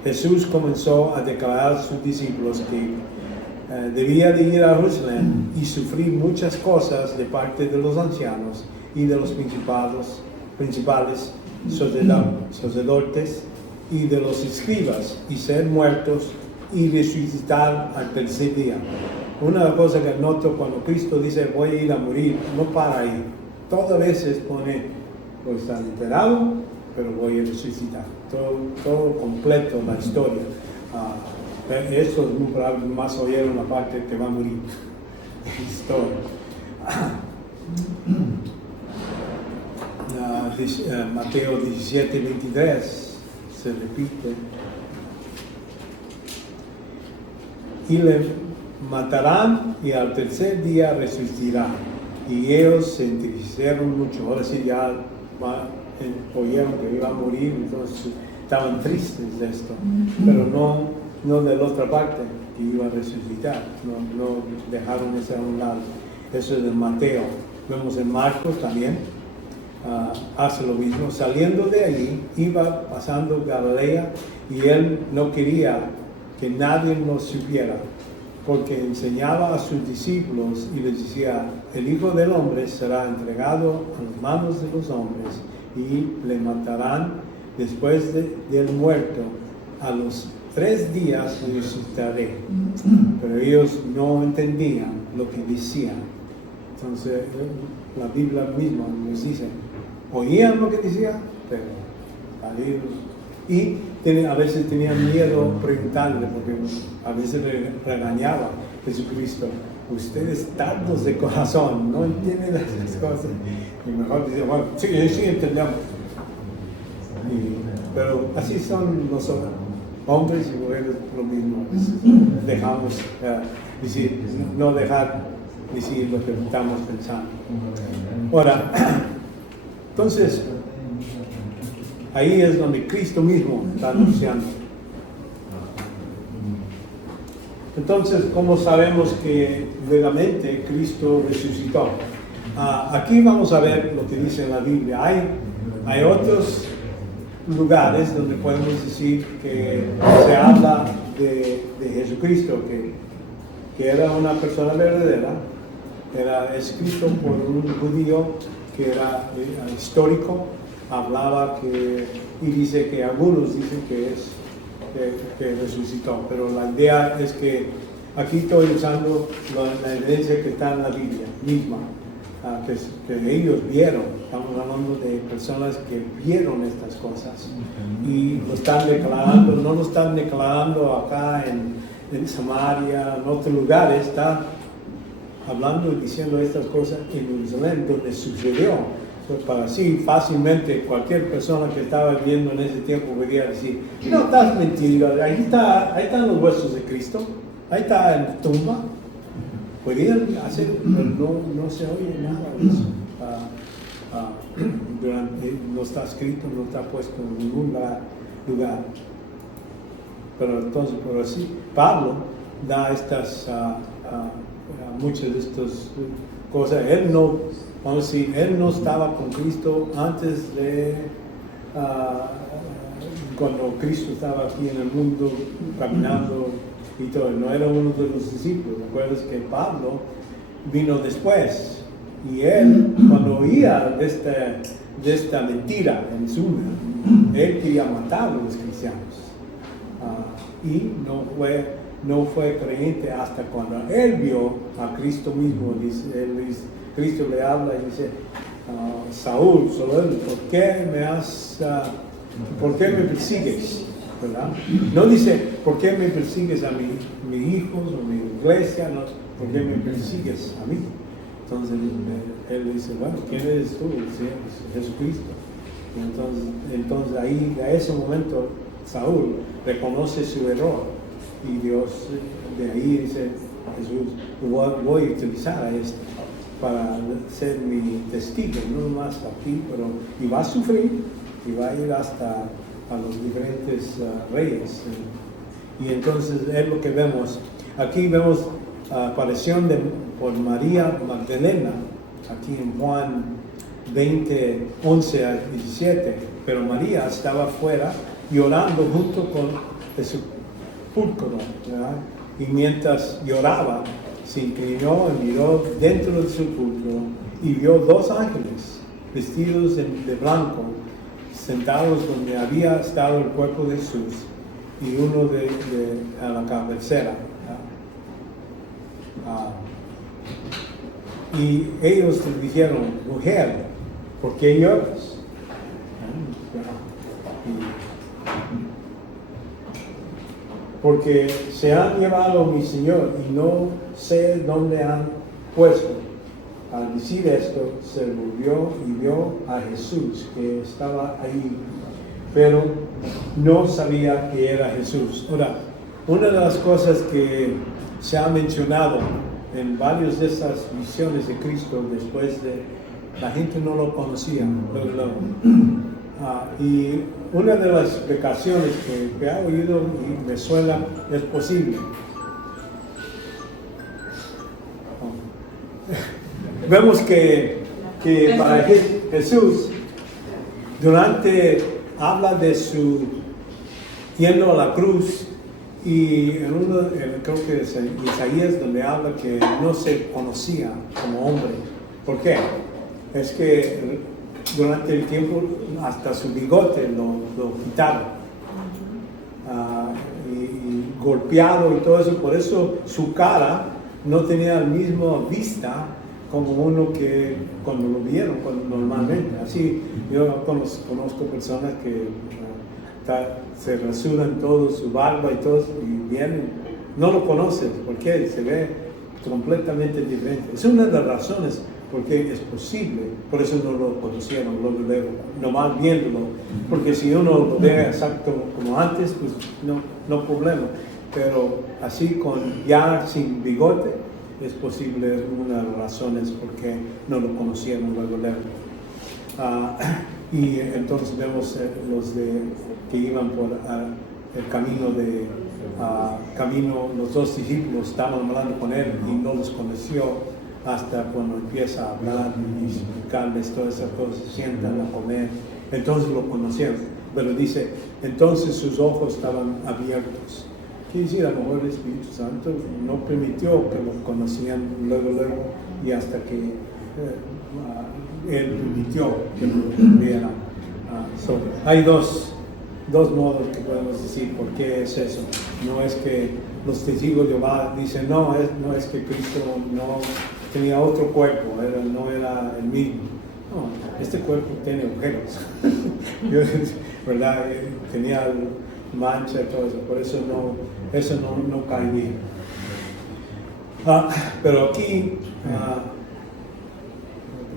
Jesús comenzó a declarar a sus discípulos que debía de ir a Jerusalén y sufrir muchas cosas de parte de los ancianos y de los principales sacerdotes y de los escribas, y ser muertos y resucitar al tercer día. Una cosa que noto cuando Cristo dice voy a ir a morir, no para ahí. Todas veces pone, voy a estar enterrado, pero voy a resucitar. Todo completo la historia. Esto es muy probable, más oyeron la parte que va a morir. Historia. Mateo 17, 23 se repite. Y le matarán y al tercer día resucitará. Y ellos se entristecieron mucho. Ahora sí ya oyeron que iba a morir, entonces estaban tristes de esto. Pero no de la otra parte, que iba a resucitar. No dejaron eso a un lado. Eso es de Mateo. Vemos en Marcos también. Hace lo mismo. Saliendo de allí, iba pasando Galilea y él no quería que nadie lo supiera, porque enseñaba a sus discípulos y les decía, el Hijo del Hombre será entregado a las manos de los hombres y le matarán después del muerto. A los 3 días resucitaré. Pero ellos no entendían lo que decían. Entonces, la Biblia misma nos dice, oían lo que decía, pero y a veces tenían miedo preguntarle, porque a veces regañaba Jesucristo, ustedes tardos de corazón, no entienden esas cosas. Y mejor decía, bueno, sí entendemos. Pero así son nosotros, hombres y mujeres, lo mismo. Dejamos decir, no dejar decir lo que estamos pensando. Ahora, entonces, ahí es donde Cristo mismo está anunciando. Entonces, ¿cómo sabemos que verdaderamente Cristo resucitó? Aquí vamos a ver lo que dice en la Biblia. Hay otros lugares donde podemos decir que se habla de Jesucristo, que era una persona verdadera, era escrito por un judío que era histórico, hablaba y dice que algunos dicen que resucitó, pero la idea es que aquí estoy usando la evidencia que está en la Biblia misma, que ellos vieron. Estamos hablando de personas que vieron estas cosas y lo están declarando, no lo están declarando acá en Samaria, en otros lugares, está hablando y diciendo estas cosas en Jerusalén, donde sucedió. pues para así fácilmente cualquier persona que estaba viviendo en ese tiempo podría decir, no, estás mentindo, ahí están los huesos de Cristo, ahí está en la tumba. Podrían hacer, pero no se oye nada de eso. No está escrito, no está puesto en ningún lugar. Pero entonces, por así, Pablo da muchas de estas cosas. Él no, vamos a decir, él no estaba con Cristo antes de cuando Cristo estaba aquí en el mundo caminando y todo. No era uno de los discípulos. ¿Recuerdas que Pablo vino después? Y él, cuando oía de esta mentira en Suma, él quería matar a los cristianos. Y no fue creyente hasta cuando él vio a Cristo mismo. Cristo le habla y dice, Saúl, ¿por qué me persigues? ¿Verdad? No dice, ¿por qué me persigues a mis hijos o mi iglesia? No, ¿por qué me persigues a mí? Entonces él dice, bueno, ¿quién eres tú? Dice, Jesucristo. Entonces ahí, a ese momento, Saúl reconoce su error y Dios de ahí dice, Jesús, voy a utilizar a este para ser mi testigo, no más aquí, y va a sufrir y va a ir hasta a los diferentes reyes. Y entonces es lo que vemos. Aquí vemos aparición por María Magdalena, aquí en Juan 20, 11 a 17. Pero María estaba afuera llorando junto con el sepulcro, ¿verdad? Y mientras lloraba, se inclinó y miró dentro del sepulcro y vio dos ángeles vestidos de blanco, sentados donde había estado el cuerpo de Jesús y uno a la cabecera. Y ellos le dijeron, mujer, ¿por qué lloras? Porque se han llevado a mi Señor y no sé dónde han puesto. Al decir esto, se volvió y vio a Jesús que estaba ahí, pero no sabía que era Jesús. Ahora, una de las cosas que se ha mencionado en varias de esas visiones de Cristo después de la gente no lo conocía, y una de las explicaciones que he oído y me suena es posible. Vemos que para Jesús, habla de su yendo a la cruz, y creo que es en Isaías donde habla que no se conocía como hombre. ¿Por qué? Es que durante el tiempo hasta su bigote lo quitaron, y golpeado y todo eso. Por eso su cara no tenía la misma vista como uno que cuando lo vieron normalmente. Así yo conozco personas que se rasuran todo, su barba y todo, y vienen, no lo conocen porque se ve completamente diferente. Es una de las razones porque es posible, por eso no lo conocieron, luego, nomás viéndolo, porque si uno lo ve exacto como antes, pues no problema, pero así ya sin bigote, es posible, es una de las razones por qué no lo conocieron luego. Y entonces vemos los que iban por el camino, los dos discípulos estaban hablando con él y no los conoció hasta cuando empieza a hablar y explicarles todas esas cosas, se sientan a comer, entonces lo conocieron. Pero dice, entonces sus ojos estaban abiertos. Quiere decir, a lo mejor el Espíritu Santo no permitió que lo conocieran luego, y hasta que Él permitió que lo vieran. Hay dos modos que podemos decir por qué es eso. No es que los testigos de Jehová dicen, no es que Cristo no tenía otro cuerpo, no era el mismo. No, este cuerpo tiene agujeros, ¿verdad? Tenía mancha y todo eso, por eso no cae bien. Pero aquí,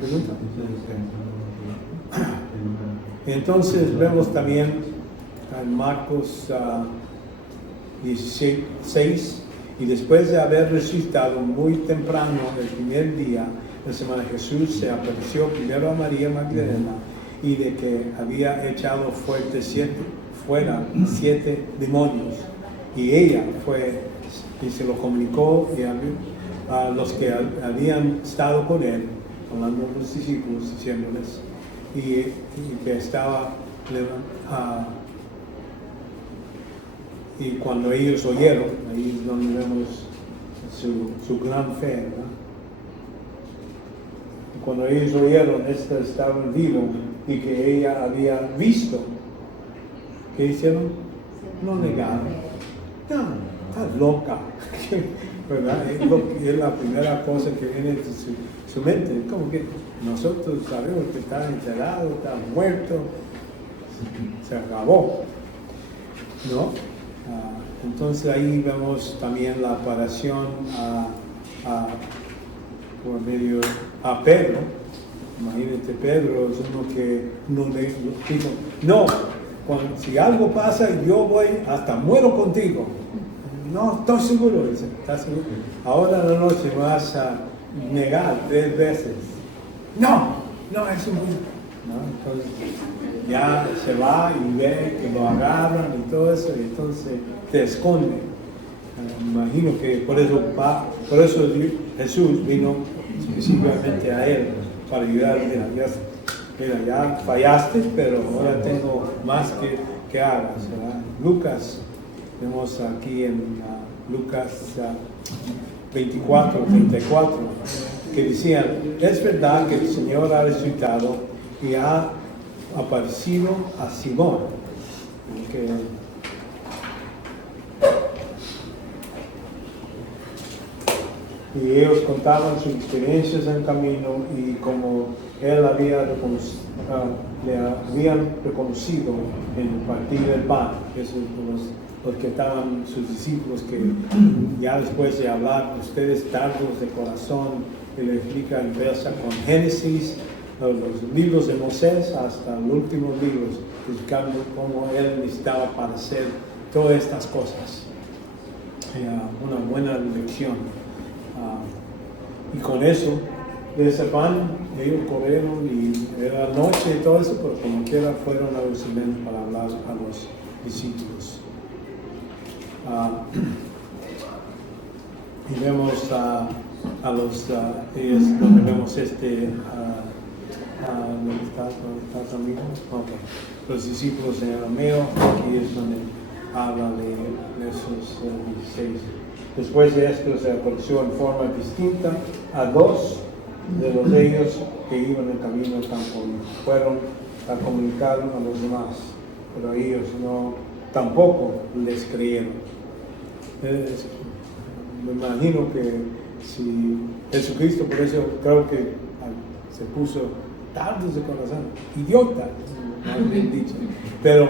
¿pregunta? Entonces vemos también en Marcos 16, y después de haber resucitado muy temprano el primer día de la semana, Jesús se apareció primero a María Magdalena, y de que había echado fuera 7 demonios, y ella fue y se lo comunicó a los que habían estado con él, hablando de los discípulos, diciéndoles, y que estaba y cuando ellos oyeron, ahí es donde vemos su gran fe, ¿verdad? Y cuando ellos oyeron, estaba vivo y que ella había visto, ¿qué hicieron? No negaron. No, estás loca, ¿verdad? Es la primera cosa que viene de su mente. Como que nosotros sabemos que está enterrado, está muerto, se acabó, ¿no? Entonces ahí vemos también la aparición por medio a Pedro. Imagínate, Pedro es uno que no le dijo, no, si algo pasa yo voy hasta muero contigo. No, estoy seguro, dice, ¿estás seguro? Ahora en la noche vas a negar 3 veces. No, es un... ¿no? Entonces ya se va y ve que lo agarran y todo eso, y entonces te esconde. Imagino que por eso Jesús vino específicamente a él para ayudarle. Mira, ya fallaste, pero ahora tengo más que hagas, ¿verdad? Lucas, vemos aquí en Lucas 24, 34, que decían, es verdad que el Señor ha resucitado y ha aparecido a Simón. Y ellos contaban sus experiencias en camino y como él le habían reconocido en partir el pan. Esos los que estaban sus discípulos, que ya después de hablar, ustedes tardos de corazón, que le explica, empieza con Génesis, los libros de Moisés hasta los últimos libros, explicando cómo él necesitaba para hacer todas estas cosas. Una buena lección. Y con eso, de ese pan, ellos corrieron y era noche y todo eso, pero como quiera fueron a Jerusalén para hablar a los discípulos. Y vemos ellos, donde vemos ¿dónde está también? Okay. Los discípulos de Arameo, aquí es donde habla de esos 16. Después de esto se apareció en forma distinta a 2 de ellos que iban en camino al campo y fueron a comunicar a los demás, pero ellos tampoco les creyeron. Me imagino que si Jesucristo, por eso creo que se puso tardos de corazón, idiota, más bien dicho, pero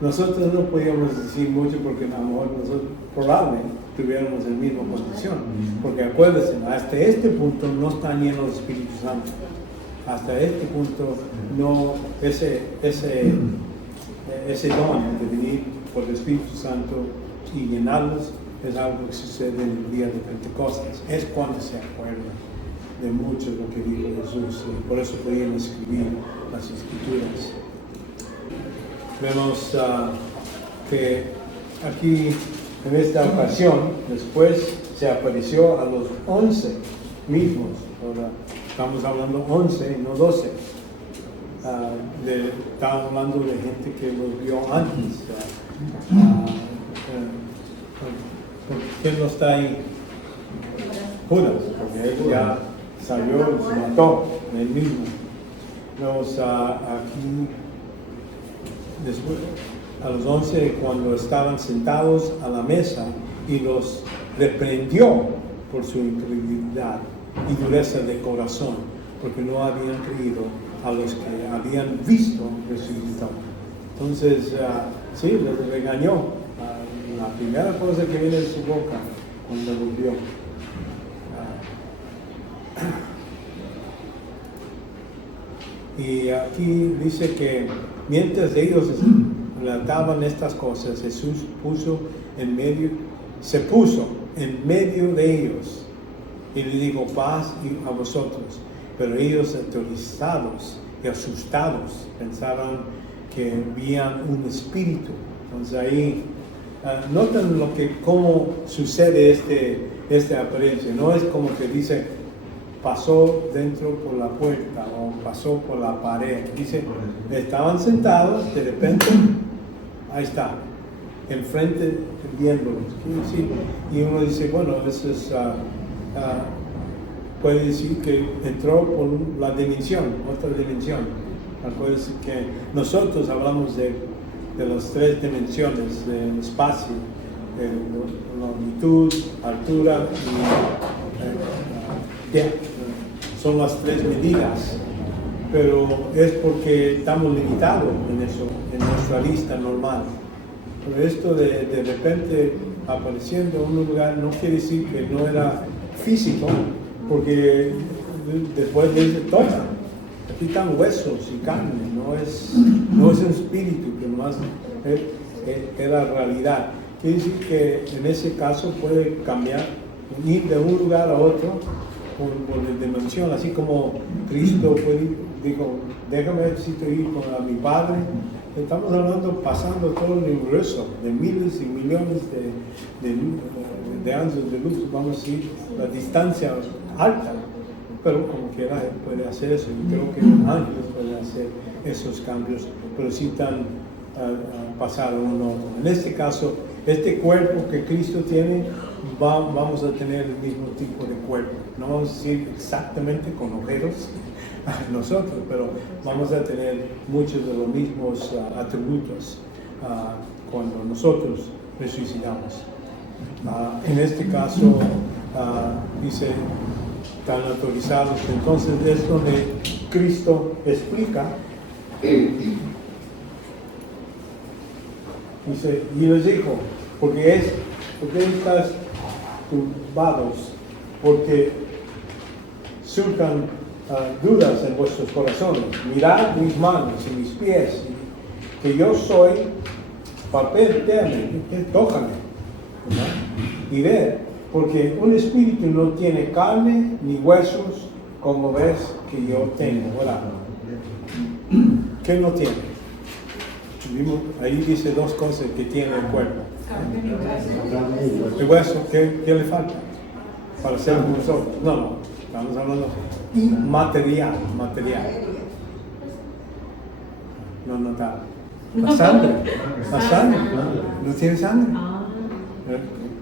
nosotros no podíamos decir mucho porque a lo mejor nosotros probablemente tuviéramos la misma condición, porque acuérdense, hasta este punto no están llenos del Espíritu Santo, hasta este punto no, ese don de venir por el Espíritu Santo y llenarlos es algo que sucede en el día de Pentecostés, es cuando se acuerdan de mucho lo que dijo Jesús, y por eso podían escribir las Escrituras. Vemos que aquí en esta ocasión después se apareció a los 11 mismos. Ahora estamos hablando 11 y no 12. Estamos hablando de gente que los vio antes. ¿Quién no está ahí? Judas, porque él ya salió y se mató él mismo. Vemos aquí después, a los 11, cuando estaban sentados a la mesa, y los reprendió por su incredulidad y dureza de corazón, porque no habían creído a los que habían visto resucitado. Entonces, sí, les regañó. La primera cosa que viene de su boca cuando los vio. Y aquí dice que mientras ellos relataban estas cosas, Jesús se puso en medio de ellos y le dijo, paz a vosotros. Pero ellos, aterrorizados y asustados, pensaban que veían un espíritu. Entonces ahí notan cómo sucede esta apariencia. No es como que dice, pasó dentro por la puerta o pasó por la pared. Dice, estaban sentados, de repente, ahí está, enfrente viéndolos. Y uno dice, bueno, eso es, puede decir que entró por la dimensión, otra dimensión. Puede decir que nosotros hablamos de las tres dimensiones del espacio, longitud, altura y depth. Son las tres medidas, pero es porque estamos limitados en eso, en nuestra vista normal. Pero esto de repente apareciendo en un lugar no quiere decir que no era físico, porque después de eso toca. Aquí están huesos y carne, no es un espíritu, que nomás es la realidad. Quiere decir que en ese caso puede cambiar, ir de un lugar a otro por la dimensión, así como Cristo dijo, déjame ir con mi Padre. Estamos hablando, pasando todo el universo, de miles y millones de años de luz, vamos a decir, la distancia alta. Pero como quiera, él puede hacer eso. Y creo que los ángeles pueden hacer esos cambios, pero sí tan pasar uno. En este caso, este cuerpo que Cristo tiene, vamos a tener el mismo tipo de cuerpo. No vamos a decir exactamente con ojeros nosotros, pero vamos a tener muchos de los mismos atributos cuando nosotros resucitamos. En este caso, dice, están autorizados. Entonces es donde Cristo explica. Dice, y les dijo, porque estás turbados, porque surcan dudas en vuestros corazones. Mirad mis manos y mis pies, que yo soy papel eterno, tócame, ¿verdad? Y ver. Porque un espíritu no tiene carne ni huesos, como ves que yo tengo. ¿Verdad? ¿Qué no tiene? Ahí dice dos cosas que tiene el cuerpo. El hueso, ¿qué le falta? Para ser como nosotros. No, estamos hablando y material. No está. La sangre, no tiene sangre.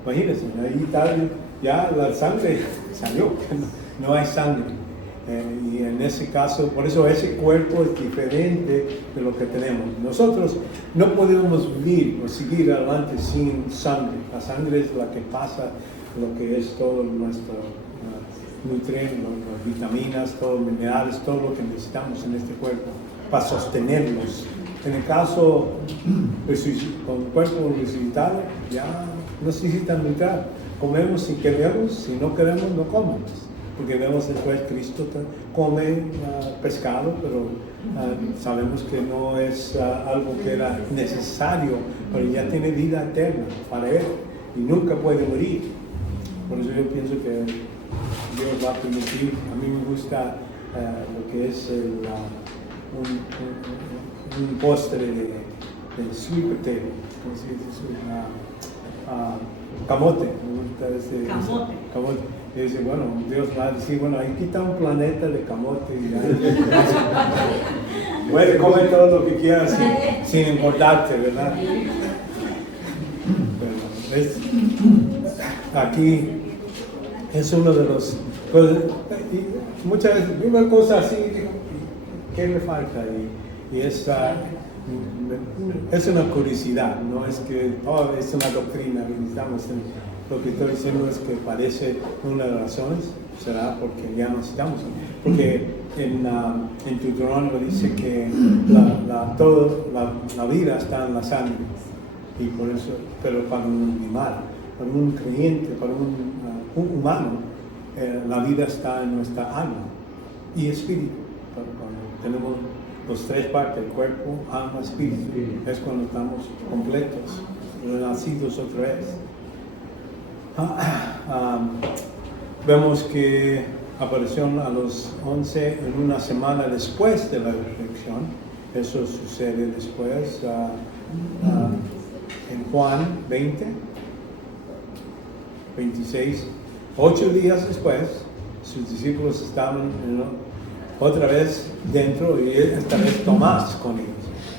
Imagínense, ahí está, ya la sangre salió, no hay sangre. Y en ese caso, por eso ese cuerpo es diferente de lo que tenemos. Nosotros no podemos vivir o seguir adelante sin sangre. La sangre es la que pasa lo que es todo nuestro nutrientes, las vitaminas, todos los minerales, todo lo que necesitamos en este cuerpo para sostenerlos. En el caso con el cuerpo resucitado, ya no necesitan entrar. Comemos si queremos, si no queremos, no comemos. Porque vemos después Cristo come pescado, pero sabemos que no es algo que era necesario, pero ya tiene vida eterna para él y nunca puede morir. Por eso yo pienso que Dios va a permitir. A mí me gusta lo que es un postre de sweet potato, ¿cómo se dice? Camote, me gusta camote. Y dice, bueno, Dios va a decir, bueno, ahí quita un planeta de camote y puedes comer todo lo que quieras sin importarte, ¿verdad? Pero aquí es uno de los cosas, y muchas veces una cosa así, digo, ¿qué me falta? Y es una curiosidad, no es que es una doctrina que necesitamos. Lo que estoy diciendo es que parece una de las razones, será porque ya no necesitamos. Porque en Deuteronomio dice que la vida está en la sangre, y por eso, pero para un animal, para un creyente, para un humano, la vida está en nuestra alma y espíritu. tenemos los tres partes, el cuerpo, alma, espíritu. Es cuando estamos completos, nacidos otra vez. Vemos que apareció a los 11 en una semana después de la resurrección. Eso sucede después en Juan 20, 26. 8 días después, sus discípulos estaban otra vez dentro y esta vez Tomás con ellos.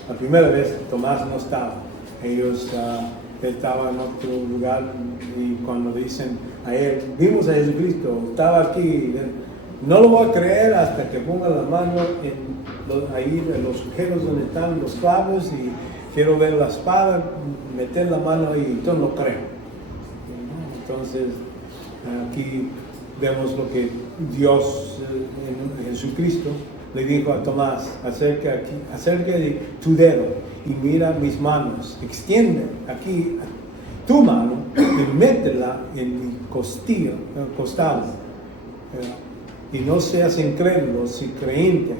La primera vez Tomás no estaba. Ellos estaban en otro lugar y cuando dicen a él, vimos a Jesucristo, estaba aquí, no lo voy a creer hasta que ponga la mano ahí en los agujeros donde están los clavos y quiero ver la espada, meter la mano ahí, entonces no creo. Entonces aquí vemos lo que Dios en Jesucristo le dijo a Tomás: acerca de tu dedo y mira mis manos, extiende aquí tu mano y métela en mi costado, y no seas incrédulo, sino creyente.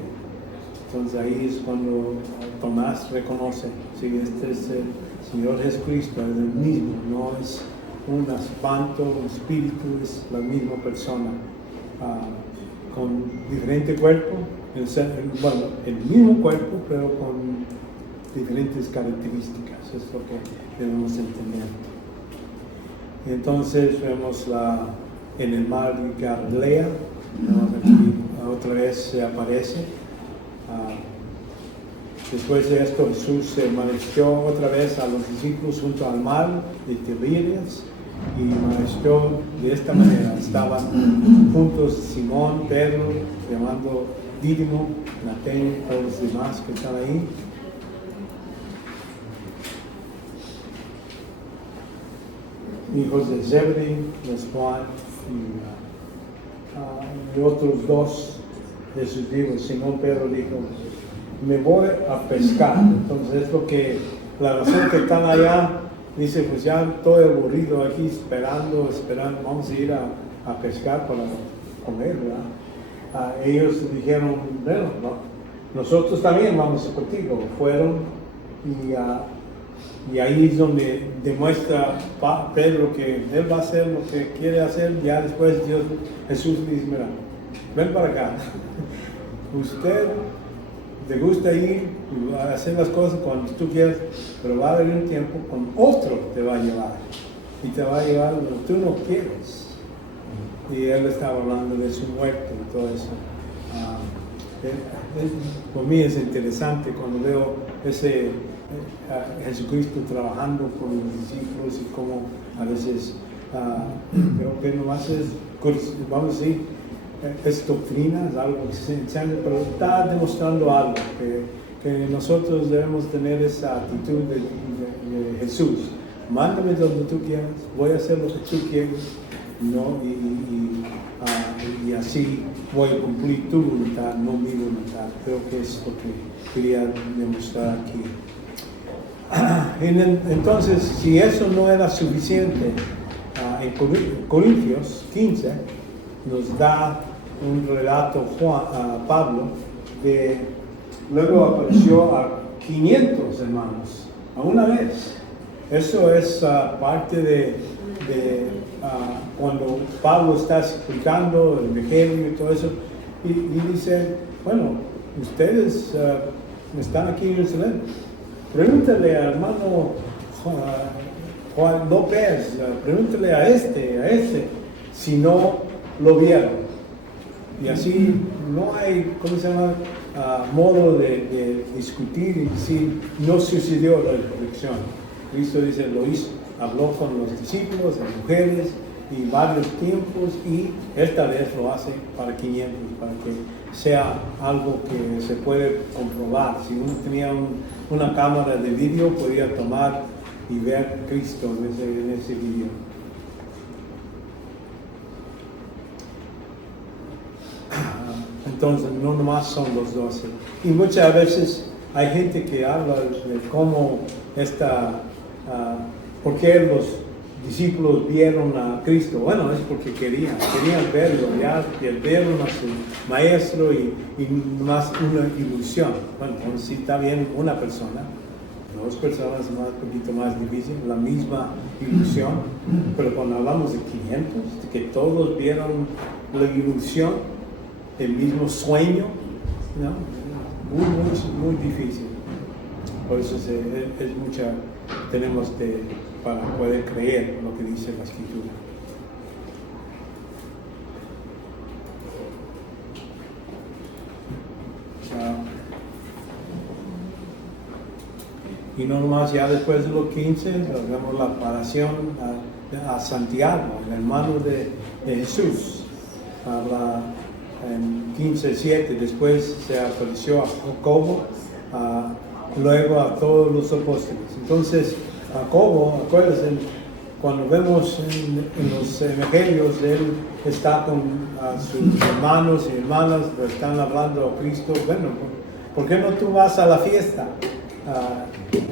Entonces ahí es cuando Tomás reconoce, sí, este es el Señor Jesucristo, es el mismo, no es un espanto, un espíritu, es la misma persona, con diferente cuerpo, el mismo cuerpo, pero con diferentes características, es lo que debemos entender. Entonces vemos en el mar de Galilea, aquí otra vez se aparece. Después de esto Jesús se manifestó otra vez a los discípulos junto al mar de Tiberias y manifestó de esta manera. Estaban juntos Simón, Pedro, llamando Dídimo, Natán, todos los demás que están ahí. Hijos de Zebedeo, los Juan y otros dos de sus hijos. Simón Pedro dijo: me voy a pescar. Entonces es lo que la razón que están allá, dice, pues ya estoy aburrido aquí esperando, vamos a ir a pescar para comer, ¿verdad? Ellos dijeron, bueno, no, nosotros también vamos contigo. Fueron y ahí es donde demuestra Pedro que él va a hacer lo que quiere hacer. Ya después Jesús dice: mira, ven para acá. Usted te gusta ir a hacer las cosas cuando tú quieras, pero va a haber un tiempo cuando otro te va a llevar y te va a llevar donde tú no quieres. Y él estaba hablando de su muerte y todo eso. Por mí es interesante cuando veo Jesucristo trabajando con los discípulos y cómo a veces creo que nomás es, vamos a decir, es doctrina, es algo que se enseña, pero está demostrando algo, que nosotros debemos tener esa actitud de Jesús. Mándame donde tú quieras, voy a hacer lo que tú quieres, ¿no? Y así voy a cumplir tu voluntad, no mi voluntad. Creo que es lo que quería demostrar aquí. Entonces, si eso no era suficiente, en Corintios 15 nos da un relato Pablo de luego apareció a 500 hermanos a una vez. Eso es parte de cuando Pablo está explicando el Evangelio y todo eso, y dice, bueno, ustedes están aquí en Jerusalén, pregúntale al hermano Juan López, pregúntale a este, si no lo vieron. Y así no hay, ¿cómo se llama?, modo de discutir y decir, no sucedió la resurrección. Cristo dice, lo hizo, habló con los discípulos, las mujeres, y varios tiempos, y esta vez lo hace para 500, para que sea algo que se puede comprobar. Si uno tenía una cámara de vídeo, podía tomar y ver a Cristo en ese vídeo. Entonces, no nomás son los 12. Y muchas veces hay gente que habla de cómo por qué discípulos vieron a Cristo? Bueno, es porque querían verlo, ya vieron a su maestro y más una ilusión. Bueno, entonces sí está bien una persona, dos personas es un poquito más difícil, la misma ilusión, pero cuando hablamos de 500, de que todos vieron la ilusión, el mismo sueño, ¿no? Muy difícil. Por eso es mucha, tenemos para poder creer lo que dice la Escritura. Y no nomás ya después de los 15, vemos la aparición a Santiago, el hermano de Jesús. Habla en 15:7, después se apareció a Jacobo, luego a todos los apóstoles. Entonces, Jacobo, acuérdense, cuando vemos en los evangelios, él está con sus hermanos y hermanas, están hablando a Cristo. Bueno, ¿por qué no tú vas a la fiesta?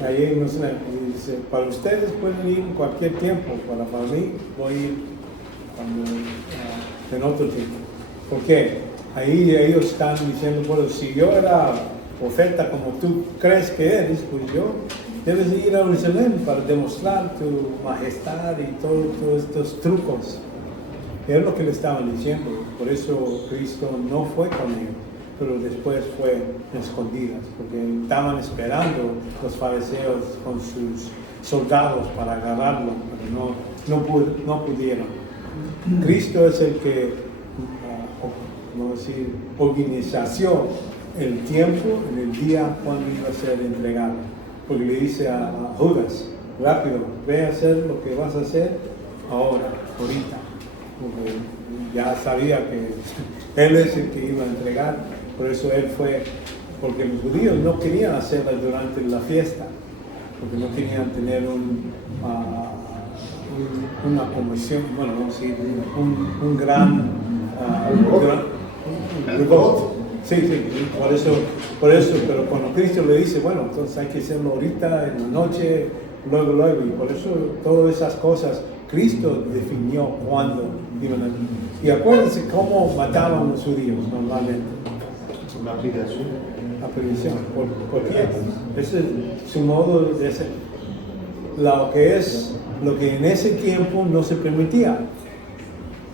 Ahí no sé, dice, para ustedes pueden ir en cualquier tiempo, para mí voy a ir en otro tiempo. ¿Por qué? Ahí ellos están diciendo, bueno, si yo era profeta como tú crees que eres, pues yo debes ir a Jerusalén para demostrar tu majestad y todos estos trucos. Es lo que le estaban diciendo. Por eso Cristo no fue con ellos, pero después fue escondidas, porque estaban esperando los fariseos con sus soldados para agarrarlo, pero no pudieron. Cristo es el que, vamos a decir, organizó el tiempo en el día cuando iba a ser entregado, porque le dice a Judas, rápido, ve a hacer lo que vas a hacer ahorita, porque ya sabía que él es el que iba a entregar. Por eso él fue, porque los judíos no querían hacerla durante la fiesta, porque no querían tener una conversión, bueno, vamos a decir, un gran revolt. Sí, por eso, pero cuando Cristo le dice, bueno, entonces hay que hacerlo ahorita, en la noche, luego, y por eso todas esas cosas, Cristo definió cuándo iban a. Y acuérdense cómo mataban los judíos normalmente. La predicación. ¿Por qué? Ese es su modo de ser. Lo que en ese tiempo no se permitía.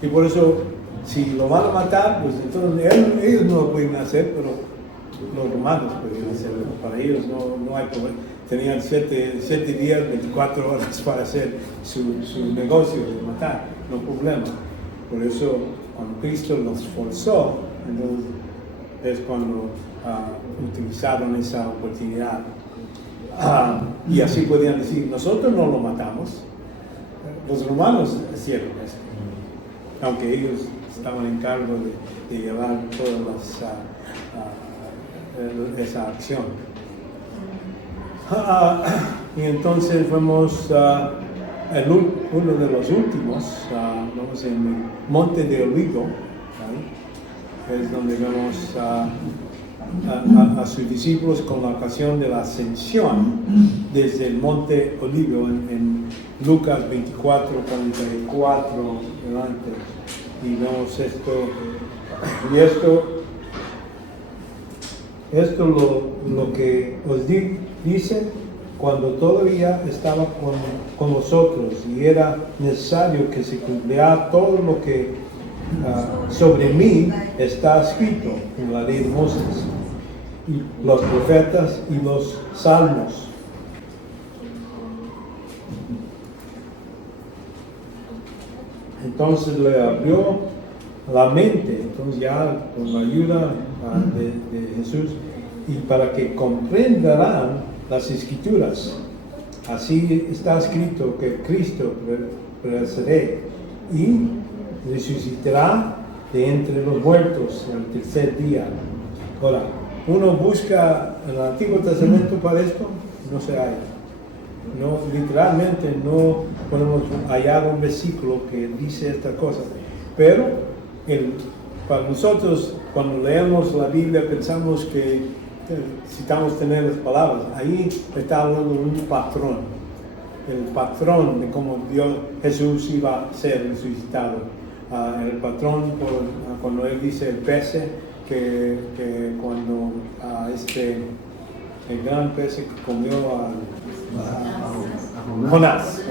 Y por eso, si lo van a matar, pues entonces ellos no lo pueden hacer, pero los romanos podían hacerlo. Para ellos no hay problema. Tenían 7 días, 24 horas para hacer su negocio de matar, no hay problema. Por eso, cuando Cristo los forzó, entonces es cuando utilizaron esa oportunidad. Y así podían decir, nosotros no lo matamos. Los romanos hicieron eso, aunque ellos estaban en cargo de llevar todas esa acción. Y entonces vemos uno de los últimos, vamos en el Monte de Olivo, es donde vemos a sus discípulos con la ocasión de la ascensión desde el Monte Olivo en Lucas 24:44 delante. Y vemos esto lo que os dice cuando todavía estaba con vosotros y era necesario que se cumpliera todo lo que sobre mí está escrito en la ley de Moisés, y los profetas y los salmos. Entonces le abrió la mente, entonces ya con la ayuda de Jesús, y para que comprenderán las Escrituras. Así está escrito que Cristo resucitará y resucitará de entre los muertos el tercer día. Ahora, uno busca en el Antiguo Testamento para esto, no se halla. No, literalmente no podemos hallar un versículo que dice esta cosa. Pero para nosotros, cuando leemos la Biblia, pensamos que necesitamos tener las palabras. Ahí está hablando de un patrón. el patrón de cómo Jesús iba a ser resucitado. El patrón, cuando él dice el pez, que cuando el gran pez que comió a Jonás,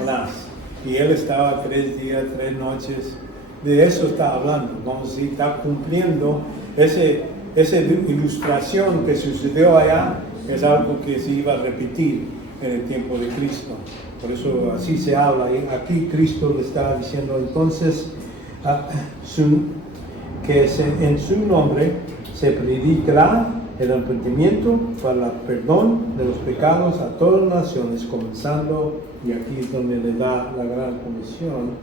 y él estaba 3 días, 3 noches, de eso está hablando. Vamos a decir, está cumpliendo esa ilustración que sucedió allá, es algo que se iba a repetir en el tiempo de Cristo. Por eso así se habla. Y aquí Cristo le está diciendo entonces que en su nombre se predicará el arrepentimiento para el perdón de los pecados a todas las naciones, comenzando, y aquí es donde le da la gran comisión.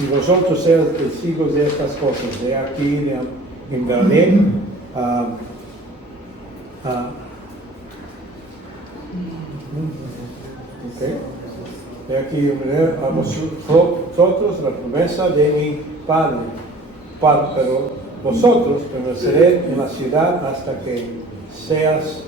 Y vosotros seréis testigos de estas cosas. De aquí enviaré de aquí enviaré a vosotros la promesa de mi Padre. Pero vosotros permaneceréis en la ciudad hasta que seas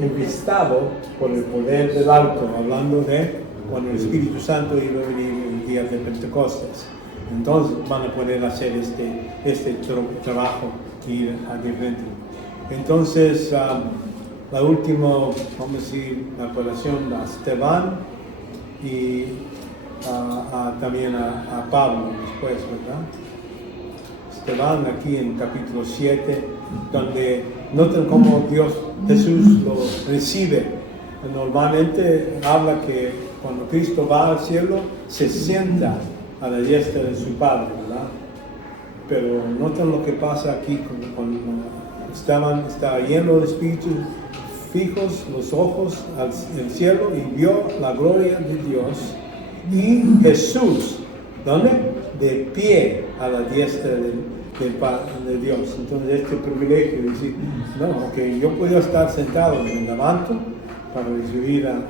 investido por el poder del alto, hablando de cuando el Espíritu Santo iba a venir el día de Pentecostés. Entonces van a poder hacer este trabajo y ir adelante. Entonces, la última, vamos a decir, la apelación a Esteban y también a Pablo después, ¿verdad? Esteban aquí en capítulo 7, donde noten cómo Jesús lo recibe. Normalmente habla que cuando Cristo va al cielo, se sienta a la diestra de su Padre, ¿verdad? Pero noten lo que pasa aquí cuando estaba lleno de espíritu, fijos los ojos al cielo y vio la gloria de Dios. Y Jesús, ¿dónde? De pie a la diestra del Padre de Dios. Entonces este privilegio de decir, no, que yo puedo estar sentado, me levanto para recibir a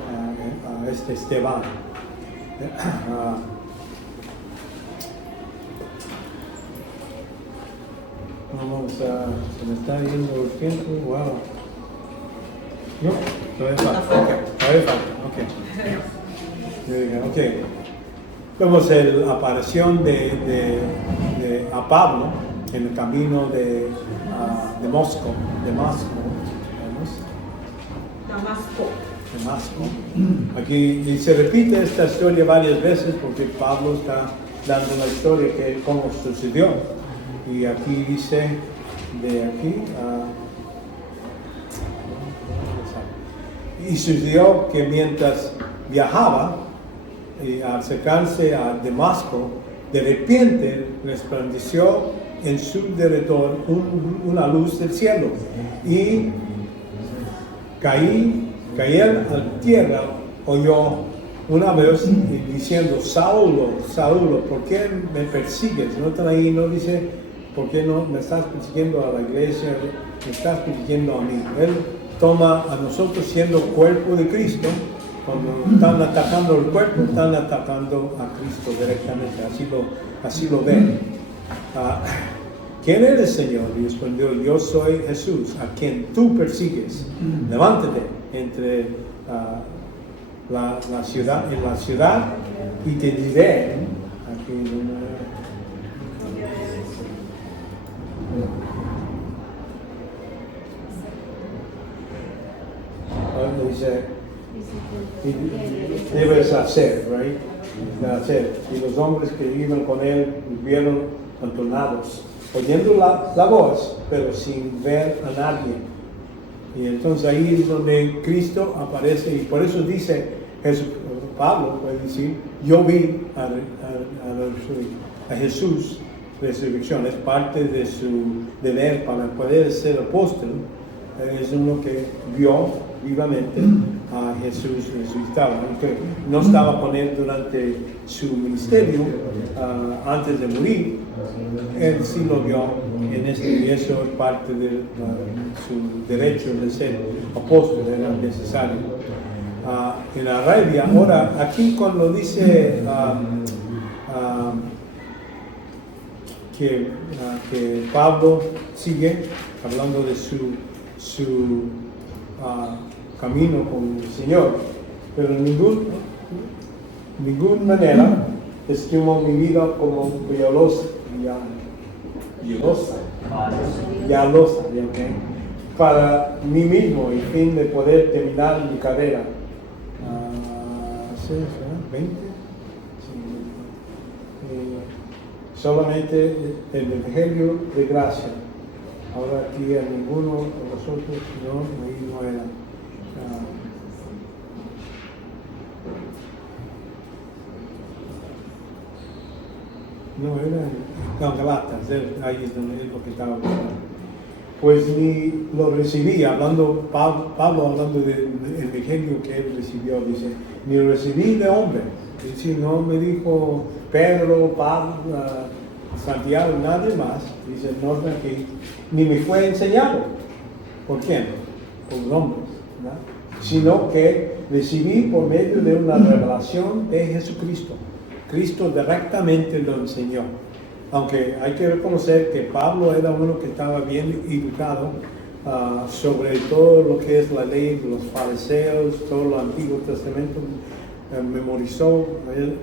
este Esteban. Se me está yendo el tiempo, wow. No, todavía falta, ok. Vemos la aparición a Pablo en el camino de Damasco. Aquí y se repite esta historia varias veces porque Pablo está dando la historia de cómo sucedió. Y aquí dice, de aquí, y sucedió que mientras viajaba, al acercarse a Damasco, de repente resplandeció en su derredor una luz del cielo. Y caer a tierra, oyó una vez diciendo, Saulo, Saulo, ¿por qué me persigues? Notan ahí, no dice, ¿por qué no me estás persiguiendo a la iglesia? Me estás persiguiendo a mí. Él toma a nosotros siendo cuerpo de Cristo. Cuando están atacando el cuerpo, están atacando a Cristo directamente. Así lo ven. ¿Quién eres, Señor? Y respondió, yo soy Jesús, a quien tú persigues. Levántate entre la ciudad y te diré, aquí dice, debes hacer, right? Hacer. Y los hombres que iban con él vivieron entonados, oyendo la voz, pero sin ver a nadie. Y entonces ahí es donde Cristo aparece, y por eso dice Pablo, puede decir, yo vi a Jesús resurrección, es parte de su deber para poder ser apóstol, es uno que vio vivamente a Jesús resucitado, aunque no estaba con él durante su ministerio, antes de morir, él sí lo vio en y eso es parte de su derecho de ser apóstol, era necesario. En Arabia, ahora aquí cuando dice que Pablo sigue hablando de su camino con el Señor, pero en ninguna manera estimo mi vida como vialosa, ¿okay? Para mí mismo y fin de poder terminar mi carrera. ¿Sí? ¿20? Sí. Solamente el Evangelio de gracia. Ahora aquí a ninguno de nosotros, ahí no era. Galatas, ahí es donde es lo que estaba buscando. Pues ni lo recibí, Pablo hablando del Evangelio que él recibió, dice, ni lo recibí de hombre. Es decir, no me dijo Pedro, Pablo, Santiago, nadie más, dice el norte aquí, ni me fue enseñado. ¿Por quién? Por los hombres, ¿verdad? Sino que recibí por medio de una revelación de Jesucristo. Cristo directamente lo enseñó. Aunque hay que reconocer que Pablo era uno que estaba bien educado sobre todo lo que es la ley de los fariseos, todo el Antiguo Testamento, memorizó el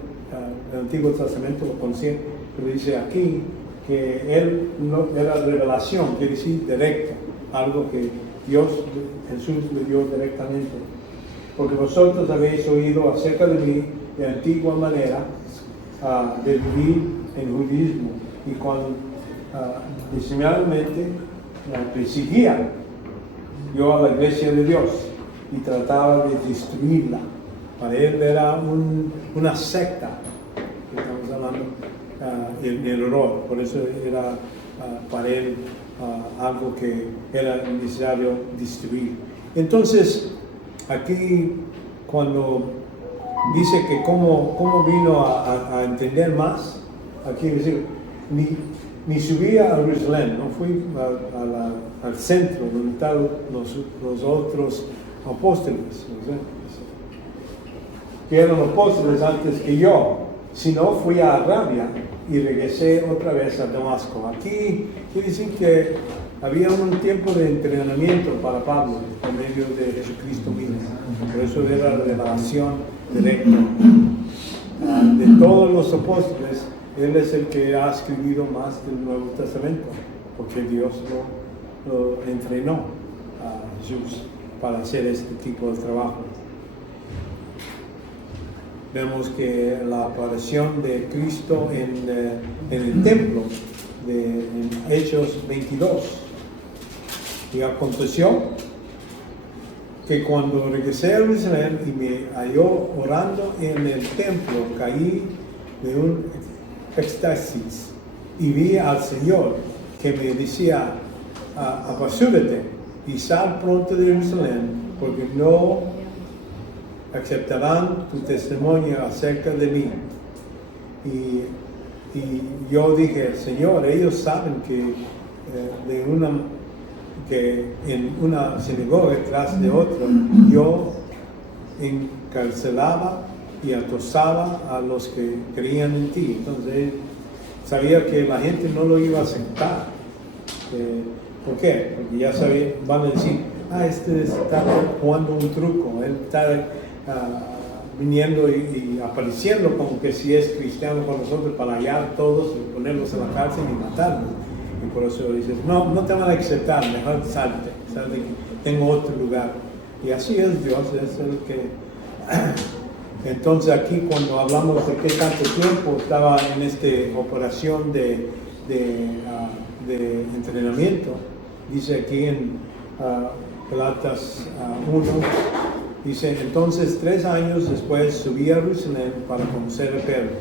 Antiguo Testamento, lo conocía, pero dice aquí que él no era revelación, quiere decir directo, algo que Jesús le dio directamente. Porque vosotros habéis oído acerca de mí de antigua manera de vivir en judaísmo, y cuando disimuladamente perseguía yo a la iglesia de Dios y trataba de destruirla. Para él era una secta, que estamos hablando, el error. Por eso era para él algo que era necesario destruir. Entonces, aquí cuando dice que cómo vino a entender más, aquí dice, ni subí a Jerusalén, no fui al centro donde estaban los otros apóstoles, ¿no? Que eran apóstoles antes que yo, sino fui a Arabia y regresé otra vez a Damasco. Aquí quiere decir que había un tiempo de entrenamiento para Pablo por medio de Jesucristo mismo. Por eso era la revelación directa. De todos los apóstoles, él es el que ha escrito más del Nuevo Testamento, porque Dios lo entrenó a Jesús para hacer este tipo de trabajo. Vemos que la aparición de Cristo en el templo, en Hechos 22. Y aconteció que cuando regresé a Jerusalén y me halló orando en el templo, caí de un éxtasis y vi al Señor que me decía, apresúrate y sal pronto de Jerusalén, porque no aceptarán tu testimonio acerca de mí. Y yo dije, Señor, ellos saben que en una sinagoga tras de otra yo encarcelaba y atosaba a los que creían en ti. Entonces sabía que la gente no lo iba a aceptar. ¿Por qué? Porque ya sabía, van a decir, este está jugando un truco, él está viniendo y apareciendo como que si es cristiano con nosotros para hallar todos y ponerlos en la cárcel y matarlos. Y por eso dices, no te van a aceptar, mejor salte aquí, tengo otro lugar. Y así es Dios, es el que... Entonces aquí cuando hablamos de qué tanto tiempo estaba en esta operación de entrenamiento, dice aquí en Galatas 1, dice, entonces 3 años después subí a Jerusalén para conocer a Pedro.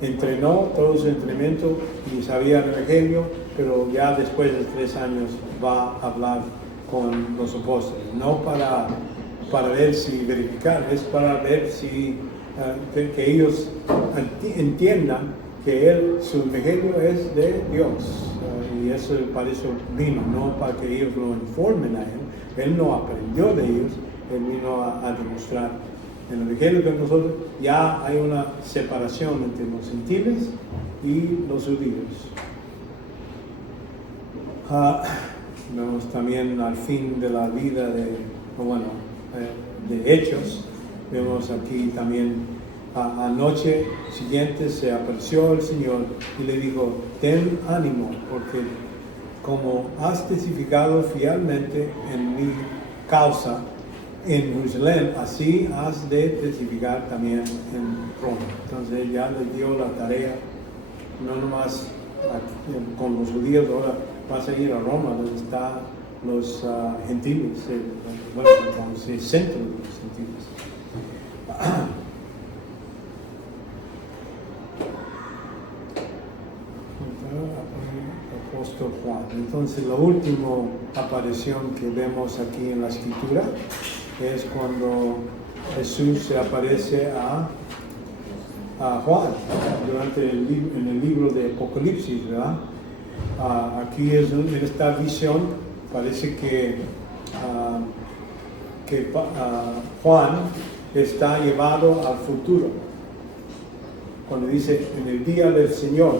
Entrenó todo su entrenamiento y sabía el Evangelio, pero ya después de 3 años va a hablar con los apóstoles, no para ver si verificar, es para ver si que ellos entiendan que su Evangelio es de Dios, y eso para eso vino, no para que ellos lo informen a él no aprendió de ellos, él vino a demostrar. En el Evangelio que nosotros ya hay una separación entre los gentiles y los judíos. Vemos también al fin de la vida de Hechos, vemos aquí también anoche siguiente se apareció el Señor y le dijo, ten ánimo, porque como has testificado fielmente en mi causa en Jerusalén, así has de testificar también en Roma. Entonces ya les dio la tarea, no nomás con los judíos, ahora vas a ir a Roma, donde están los gentiles, entonces el centro de los gentiles. Apóstol Juan. Entonces la última aparición que vemos aquí en la escritura es cuando Jesús se aparece a Juan en el libro de Apocalipsis, ¿verdad? Aquí en esta visión parece que Juan está llevado al futuro. Cuando dice en el día del Señor,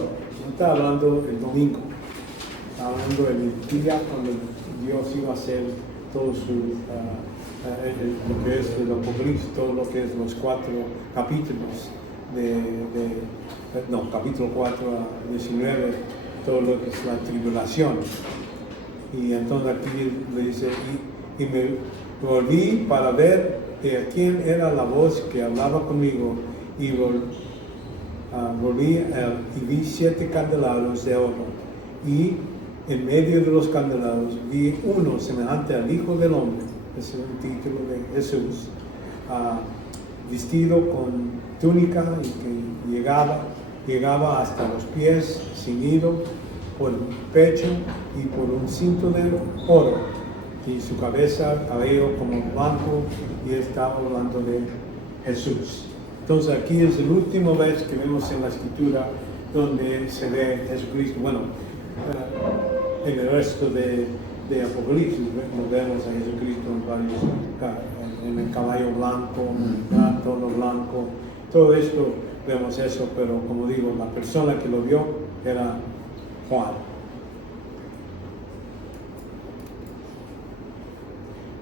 no está hablando el domingo, está hablando del día cuando Dios iba a hacer todo lo que es el Apocalipsis, todo lo que es los 4 capítulos capítulo 4 a 19, todo lo que es la tribulación. Y entonces aquí le dice, y me volví para ver quién era la voz que hablaba conmigo, y volví y vi 7 candelabros de oro, y en medio de los candelabros vi uno semejante al Hijo del Hombre, ese es el título de Jesús, vestido con túnica y que llegaba hasta los pies, ceñido por el pecho y por un cinto de oro, y su cabeza, cabello como blanco, y estaba hablando de Jesús. Entonces aquí es la última vez que vemos en la escritura donde se ve Jesucristo. Bueno, en el resto de Apocalipsis vemos a Jesucristo en el caballo blanco, todo blanco, todo esto vemos eso, pero como digo, la persona que lo vio era Juan.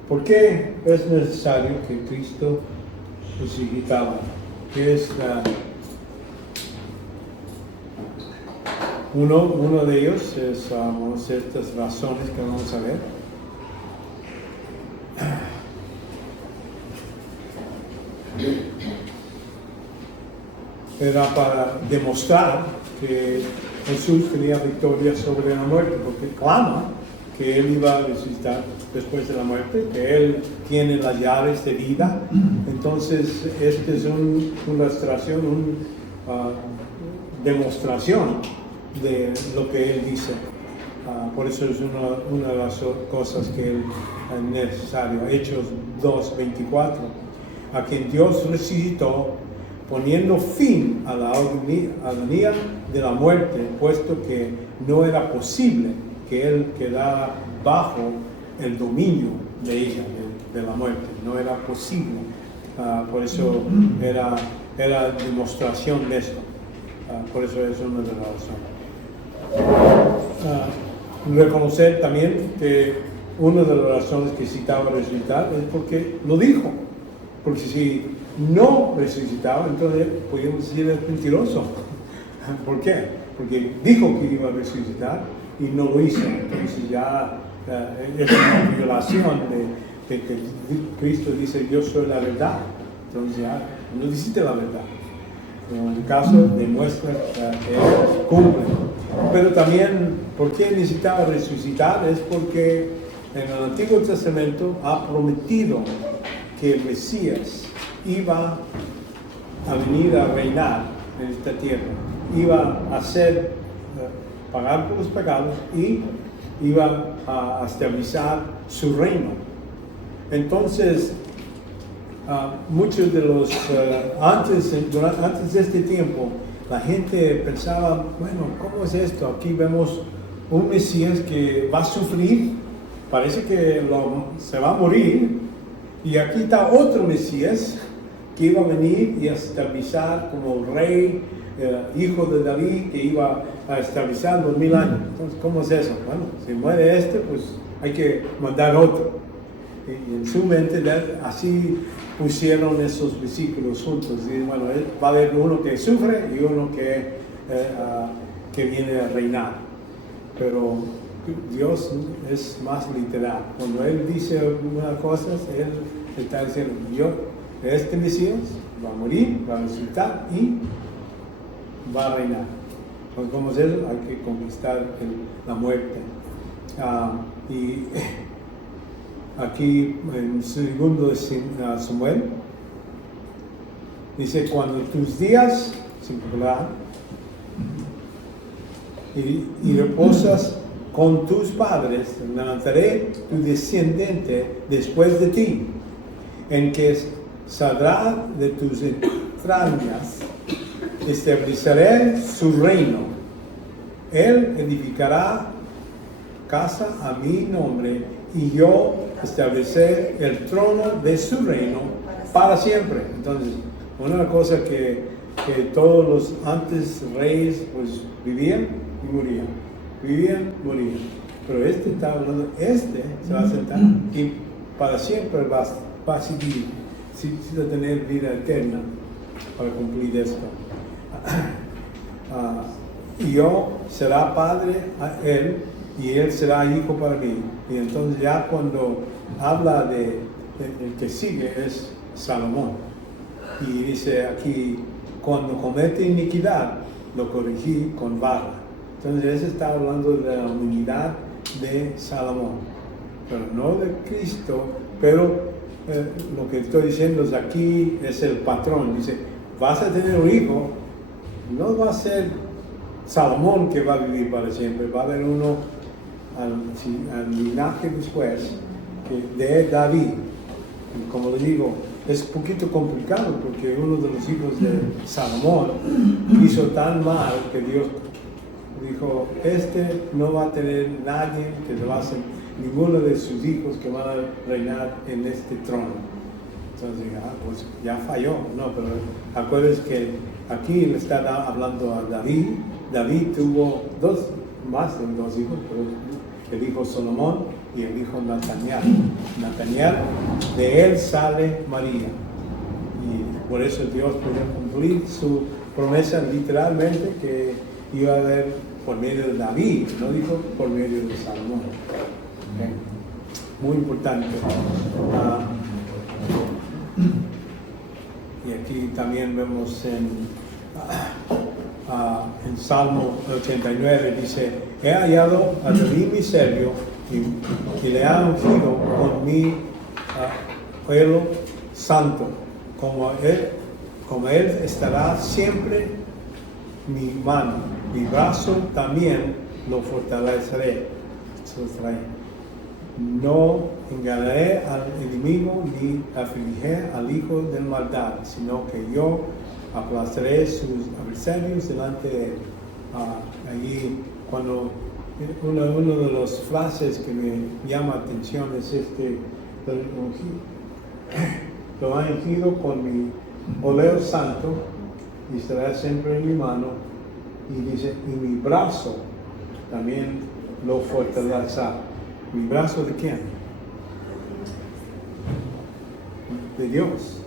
¿Por qué es necesario que Cristo resucitara? ¿Qué es uno de ellos? Es estas razones que vamos a ver. Era para demostrar que Jesús tenía victoria sobre la muerte, porque clama que Él iba a resucitar después de la muerte, que Él tiene las llaves de vida. Entonces, esta es una ilustración, una demostración de lo que Él dice. Por eso es una de las cosas que Él es necesario. Hechos 2:24, a quien Dios resucitó, poniendo fin a la agonía de la muerte, puesto que no era posible que Él quedara bajo el dominio de ella, de la muerte. No era posible. Por eso era demostración de esto. Por eso es una de las razones. Reconocer también que una de las razones que citaba resucitar es porque lo dijo. Porque si no resucitaba, entonces podríamos decir es mentiroso. ¿Por qué? Porque dijo que iba a resucitar y no lo hizo. Entonces ya es una violación de que Cristo dice yo soy la verdad. Entonces ya no dice la verdad. En el caso demuestra que cumple. Pero también, ¿por qué necesitaba resucitar? Es porque en el Antiguo Testamento ha prometido que el Mesías iba a venir a reinar en esta tierra, iba a pagar por los pecados y iba a estabilizar su reino. Entonces, muchos de los antes de este tiempo, la gente pensaba, bueno, ¿cómo es esto? Aquí vemos un Mesías que va a sufrir, parece que se va a morir, y aquí está otro Mesías que iba a venir y a estabilizar como rey hijo de David que iba a establecer 2000 años. Entonces, ¿cómo es eso? Bueno, si muere este, pues hay que mandar otro. Y en su mente así pusieron esos versículos juntos. Y bueno, va a haber uno que sufre y uno que viene a reinar. Pero Dios es más literal. Cuando Él dice algunas cosas, Él está diciendo, este Mesías va a morir, va a resucitar y va a reinar. Entonces, ¿cómo es eso? Hay que conquistar la muerte. Y aquí en segundo de Samuel dice, cuando tus días singular y reposas con tus padres, levantaré tu descendiente después de ti, en que saldrá de tus entrañas, estableceré su reino. Él edificará casa a mi nombre y yo estableceré el trono de su reino para siempre. Entonces, una cosa que todos los antes reyes pues vivían y morían, vivían, morían. Pero este está hablando, se va a sentar y para siempre va a seguir, va a tener vida eterna para cumplir esto. Y yo será padre a él y él será hijo para mí. Y entonces ya cuando habla de el que sigue es Salomón. Y dice aquí, cuando comete iniquidad, lo corregí con vara. Entonces ese está hablando de la unidad de Salomón, pero no de Cristo. Pero lo que estoy diciendo es aquí es el patrón. Dice, vas a tener un hijo, no va a ser Salomón que va a vivir para siempre, va a haber uno al linaje después de David. Y como le digo, es un poquito complicado porque uno de los hijos de Salomón hizo tan mal que Dios dijo, no va a tener nadie que lo va a hacer, ninguno de sus hijos que van a reinar en este trono. Entonces, pues ya falló. No, pero acuérdense que aquí le está hablando a David. David tuvo más de dos hijos, pero el hijo Salomón y el hijo Nataniel. Nataniel, de él sale María. Y por eso Dios podía cumplir su promesa literalmente que iba a haber por medio de David, no dijo por medio de Salomón. Okay. Muy importante. Y aquí también vemos en Salmo 89, dice, he hallado a David mi siervo y le ha ungido con mi pueblo santo, como él estará siempre mi mano, mi brazo también lo fortaleceré. No engañaré al enemigo ni afligiré al hijo de maldad, sino que yo aplastaré sus adversarios delante de él. Allí, cuando una de las frases que me llama atención es lo ha ungido con mi óleo santo y estará siempre en mi mano, y dice, y mi brazo también lo fortalecerá. ¿Mi brazo de quién? De Dios.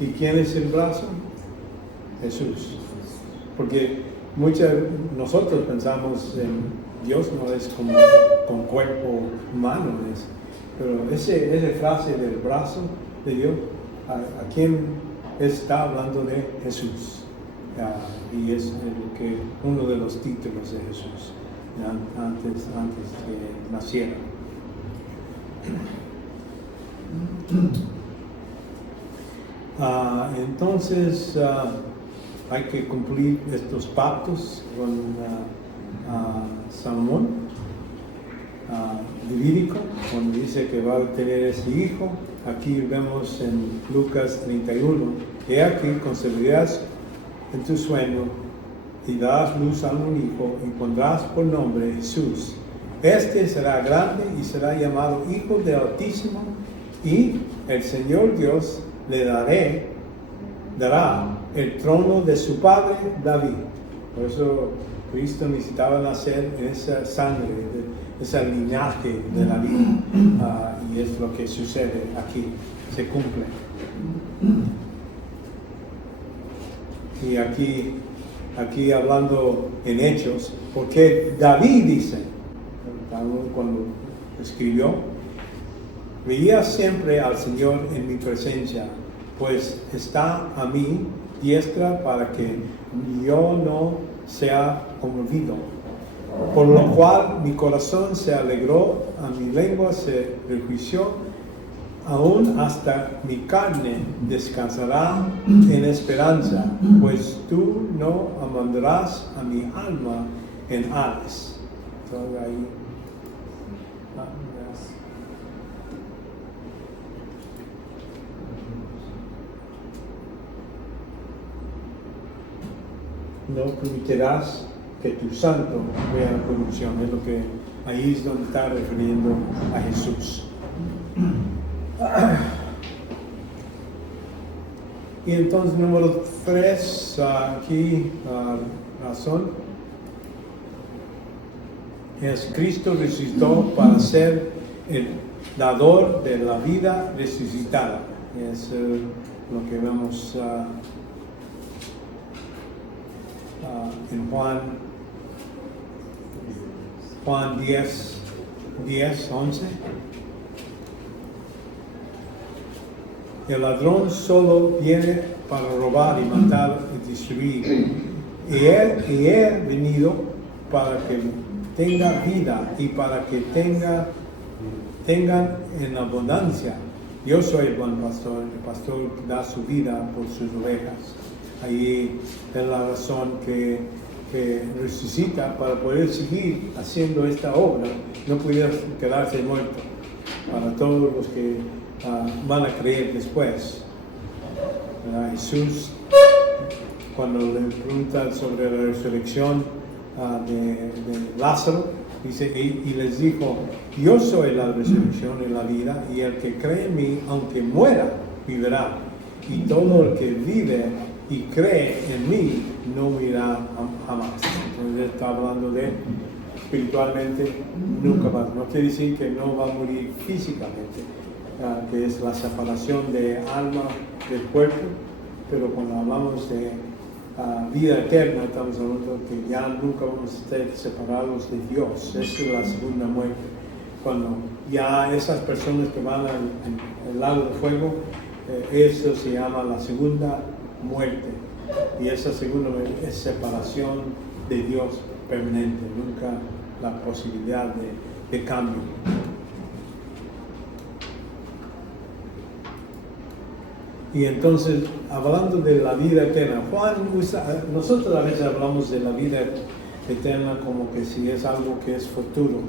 ¿Y quién es el brazo? Jesús. Porque nosotros pensamos en Dios no es como con cuerpo humano, pero esa frase del brazo de Dios, ¿a quién está hablando? De Jesús. Y es uno de los títulos de Jesús antes que naciera. Entonces hay que cumplir estos pactos con Salomón, Levítico, cuando dice que va a tener ese hijo. Aquí vemos en Lucas 31, he aquí concebirás en tu sueño y darás luz a un hijo y pondrás por nombre Jesús. Este será grande y será llamado Hijo del Altísimo, y el Señor Dios le dará dará el trono de su padre David. Por eso Cristo necesitaba nacer en esa sangre, ese linaje de David. Y es lo que sucede aquí, se cumple. Y aquí hablando en Hechos, porque David dice, cuando escribió, veía siempre al Señor en mi presencia, pues está a mi diestra para que yo no sea conmovido. Por lo cual mi corazón se alegró, a mi lengua se rejuició, aún hasta mi carne descansará en esperanza, pues tú no abandonarás a mi alma en Hades. Entonces ahí, no permitirás que tu santo vea la corrupción. Es lo que ahí es donde está refiriendo a Jesús. Y entonces número 3, aquí razón es Cristo resucitó para ser el dador de la vida resucitada. Es lo que vemos en Juan 10, 11. El ladrón solo viene para robar y matar y destruir. Y he venido para que tenga vida y para que tengan en abundancia. Yo soy el buen pastor, el pastor da su vida por sus ovejas. Ahí es la razón que resucita para poder seguir haciendo esta obra. No pudiera quedarse muerto para todos los que van a creer después. Jesús, cuando le preguntan sobre la resurrección de Lázaro, dice, y les dijo, yo soy la resurrección y la vida, y el que cree en mí, aunque muera, vivirá. Y todo el que vive y cree en mí, no morirá jamás. Entonces está hablando de espiritualmente, nunca más. No quiere decir que no va a morir físicamente, que es la separación de alma del cuerpo, pero cuando hablamos de vida eterna, estamos hablando que ya nunca vamos a estar separados de Dios. Esa es la segunda muerte. Cuando ya esas personas que van al lago de fuego, eso se llama la segunda muerte. Y esa segunda muerte es separación de Dios permanente, nunca la posibilidad de cambio. Y entonces, hablando de la vida eterna, nosotros a veces hablamos de la vida eterna como que si es algo que es futuro.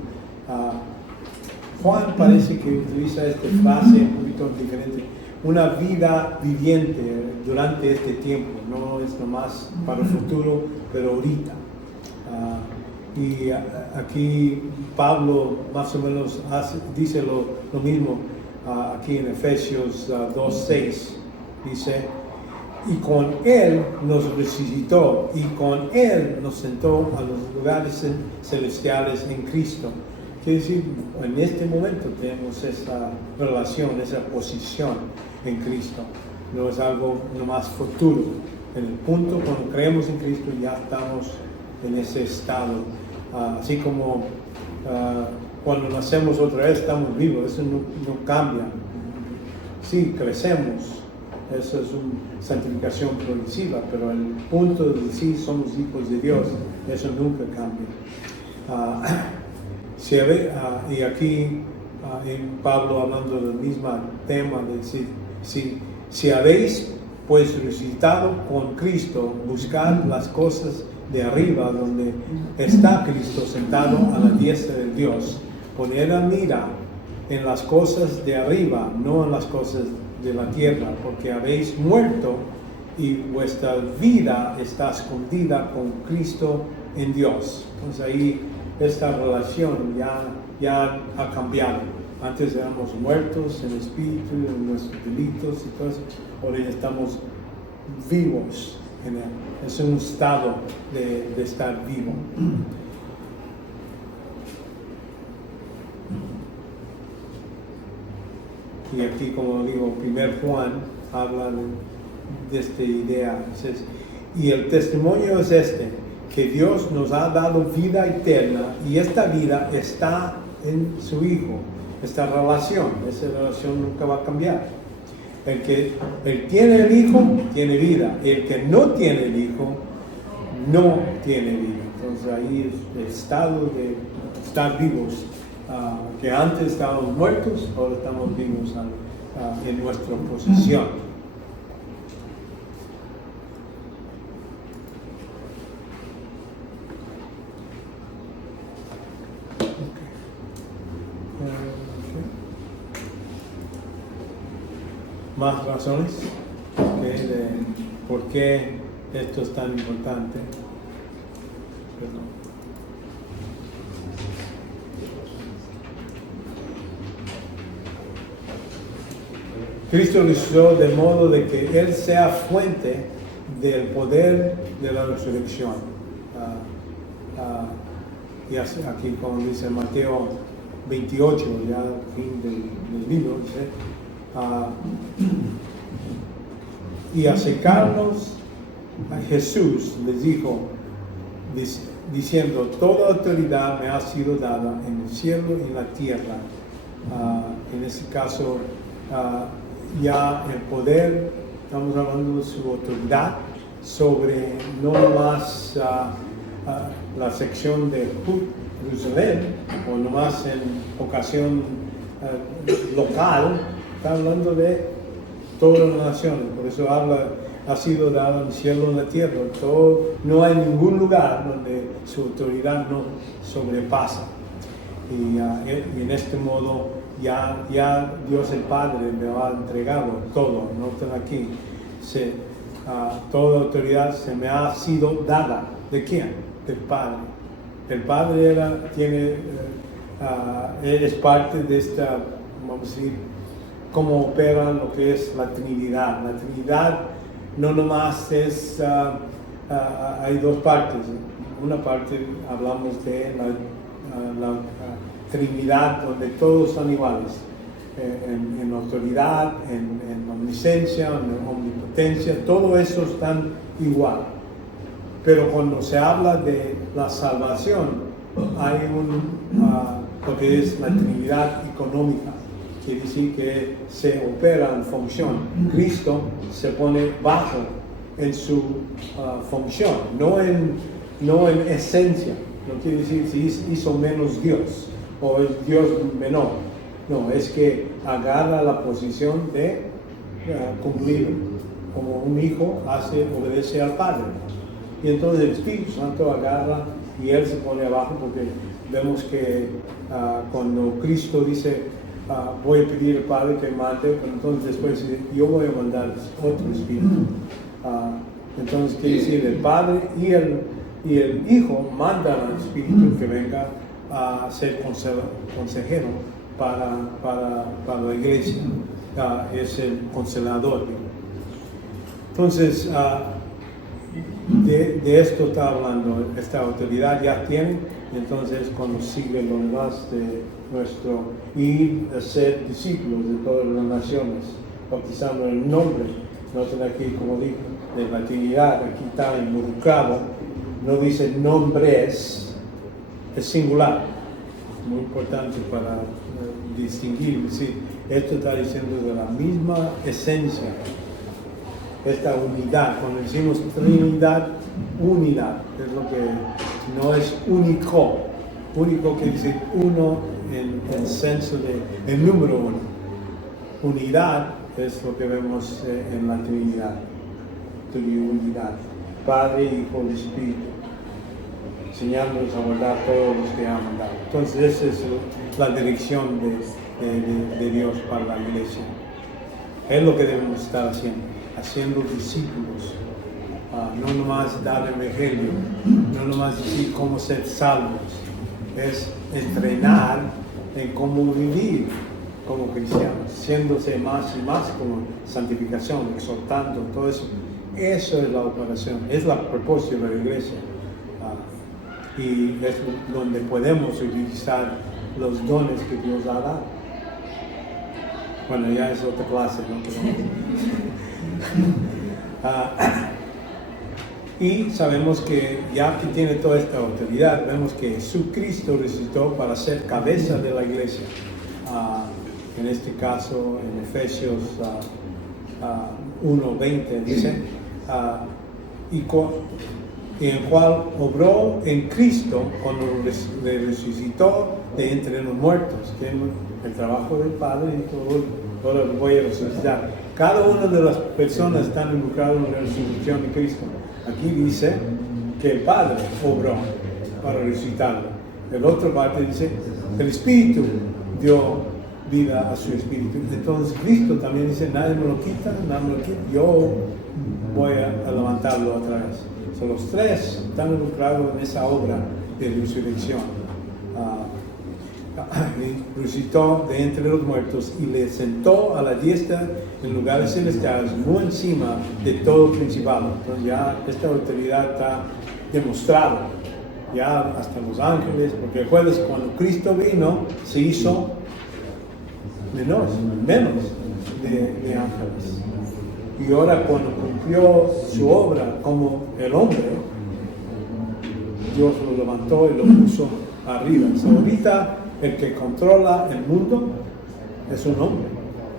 Juan parece que utiliza esta frase un poquito diferente, una vida viviente durante este tiempo, no es nomás para el futuro, pero ahorita. Y aquí Pablo más o menos dice lo mismo aquí en Efesios 2:6. Dice, y con Él nos resucitó, y con Él nos sentó a los lugares celestiales en Cristo. Quiere decir, en este momento tenemos esa relación, esa posición en Cristo. No es algo nomás futuro. En el punto, cuando creemos en Cristo, ya estamos en ese estado. Así como cuando nacemos otra vez, estamos vivos, eso no cambia. Sí, crecemos. Eso es una santificación progresiva, pero el punto de decir somos hijos de Dios, eso nunca cambia. Y aquí en Pablo hablando del mismo tema, de decir, si habéis pues resucitado con Cristo, buscad las cosas de arriba, donde está Cristo sentado a la diestra de Dios. Poned la mira en las cosas de arriba, no en las cosas de la tierra, porque habéis muerto y vuestra vida está escondida con Cristo en Dios. Entonces ahí esta relación ya ha cambiado. Antes éramos muertos en espíritu, en nuestros delitos y todo eso. Ahora ya estamos vivos en Él. Es un estado de estar vivo. Y aquí, como digo, 1 Juan habla de esta idea. Entonces, y el testimonio es este, que Dios nos ha dado vida eterna y esta vida está en su Hijo. Esta relación nunca va a cambiar. El que tiene el Hijo, tiene vida. El que no tiene el Hijo, no tiene vida. Entonces ahí es el estado de estar vivos. Que antes estábamos muertos, ahora estamos vivos en nuestra posición. Más razones de por qué esto es tan importante. Perdón. Cristo lo hizo de modo de que Él sea fuente del poder de la resurrección. Y así, aquí, como dice Mateo 28, ya al fin del libro, dice, y acercarnos a Jesús, les dijo, diciendo, toda autoridad me ha sido dada en el cielo y en la tierra. En este caso, ya el poder, estamos hablando de su autoridad sobre no más la sección de Jerusalén, o no más en ocasión local, está hablando de todas las naciones. Por eso ha sido dado en el cielo y en la tierra. No hay ningún lugar donde su autoridad no sobrepasa. Y en este modo ya Dios el Padre le ha entregado todo. Noten aquí, toda autoridad se me ha sido dada. ¿De quién? Del Padre. El Padre es parte de esta, vamos a decir, cómo opera lo que es la Trinidad. La Trinidad no nomás es, hay dos partes. Una parte hablamos de la Trinidad, donde todos son iguales, en autoridad, en omnisciencia, en omnipotencia, todo eso están igual. Pero cuando se habla de la salvación, hay lo que es la Trinidad económica. Quiere decir que se opera en función. Cristo se pone bajo en su función, no en esencia. No quiere decir si hizo menos Dios o es Dios menor. No, es que agarra la posición de cumplir, como un hijo obedece al Padre. Y entonces el Espíritu Santo agarra y Él se pone abajo, porque vemos que cuando Cristo dice, voy a pedir al Padre que mande, pero entonces después dice, yo voy a mandar otro Espíritu. Entonces quiere decir, el Padre y el Hijo mandan al Espíritu que venga a ser consejero para la iglesia. Es el consolador. Entonces, de esto está hablando. Esta autoridad ya tiene. Entonces, cuando sigue lo demás de nuestro ir a ser discípulos de todas las naciones, bautizando en el nombre, noten aquí, como dijo, de la Trinidad, aquí está involucrado, no dice nombres, es singular, muy importante para distinguir, decir, esto está diciendo de la misma esencia, esta unidad. Cuando decimos Trinidad, unidad, es lo que no es único quiere decir uno en el senso de el número uno. Unidad es lo que vemos en la Trinidad, unidad, Padre, Hijo y Espíritu, enseñándonos a guardar todos los que ha mandado. Entonces esa es la dirección de Dios para la iglesia. Es lo que debemos estar haciendo discípulos. No nomás dar el evangelio, no nomás decir cómo ser salvos, es entrenar en cómo vivir como cristianos, siéndose más y más como santificación, exhortando, todo eso. Eso es la operación, es el propósito de la iglesia. Y es donde podemos utilizar los dones que Dios ha dado. Bueno, ya es otra clase, ¿no? Y sabemos que ya que tiene toda esta autoridad, vemos que Jesucristo resucitó para ser cabeza de la iglesia. En este caso, en Efesios 1:20 dice, y el cual obró en Cristo cuando le resucitó de entre los muertos. Que el trabajo del Padre y todo lo voy a resucitar. Cada una de las personas están involucradas en la resurrección de Cristo. Aquí dice que el Padre obró para resucitarlo. El otro parte dice, el Espíritu dio vida a su Espíritu. Entonces Cristo también dice, nadie me lo quita, yo voy a levantarlo otra vez. Los tres están involucrados en esa obra de resurrección. Resucitó de entre los muertos y le sentó a la diestra en lugares celestiales, muy encima de todo principado. Entonces ya esta autoridad está demostrada, ya hasta los ángeles, porque recuerdas, cuando Cristo vino, se hizo menos de ángeles. Y ahora cuando cumplió su obra como el hombre, Dios lo levantó y lo puso arriba. Ahorita el que controla el mundo es un hombre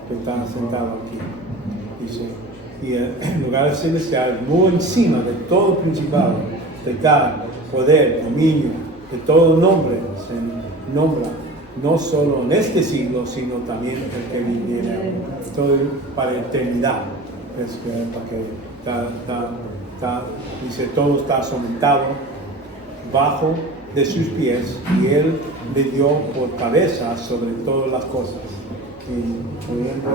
que está sentado aquí. Dice, y en lugares celestiales, muy encima de todo principado, de tal poder, dominio, de todo nombre, se nombra, no solo en este siglo, sino también el que viniera, todo para eternidad. Es que, dice, todo está sometido bajo de sus pies y él le dio por cabeza sobre todas las cosas. Y poniendo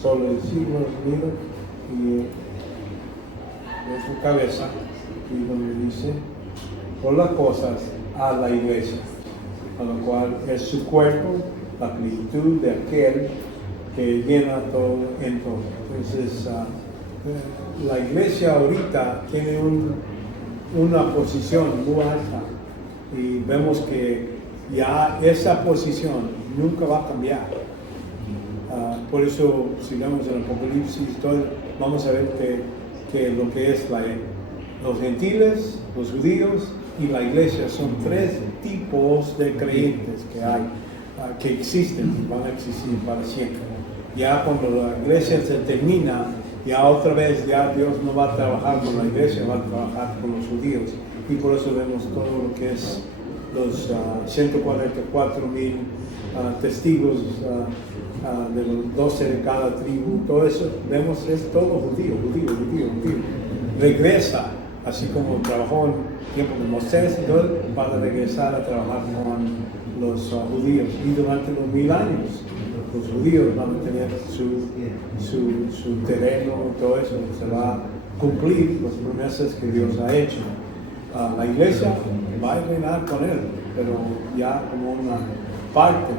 sobre el siglo unido y de su cabeza, y donde dice, por las cosas a la iglesia, a lo cual es su cuerpo, la plenitud de aquel que llena todo en todo. Entonces, la iglesia ahorita tiene una posición muy alta y vemos que ya esa posición nunca va a cambiar. Por eso, si vemos el Apocalipsis, vamos a ver que lo que es los gentiles, los judíos y la iglesia son tres tipos de creyentes que hay, que existen y van a existir para siempre. Ya cuando la iglesia se termina, ya otra vez ya Dios no va a trabajar con la iglesia, va a trabajar con los judíos. Y por eso vemos todo lo que es los 144,000 testigos de los 12 de cada tribu, todo eso, vemos es todo judío. Regresa, así como trabajó en el tiempo de Moisés, para regresar a trabajar con los judíos. Y durante los 1000 años, los judíos van a tener su terreno y todo eso, se va a cumplir las promesas que Dios ha hecho. La iglesia va a reinar con él, pero ya como una parte,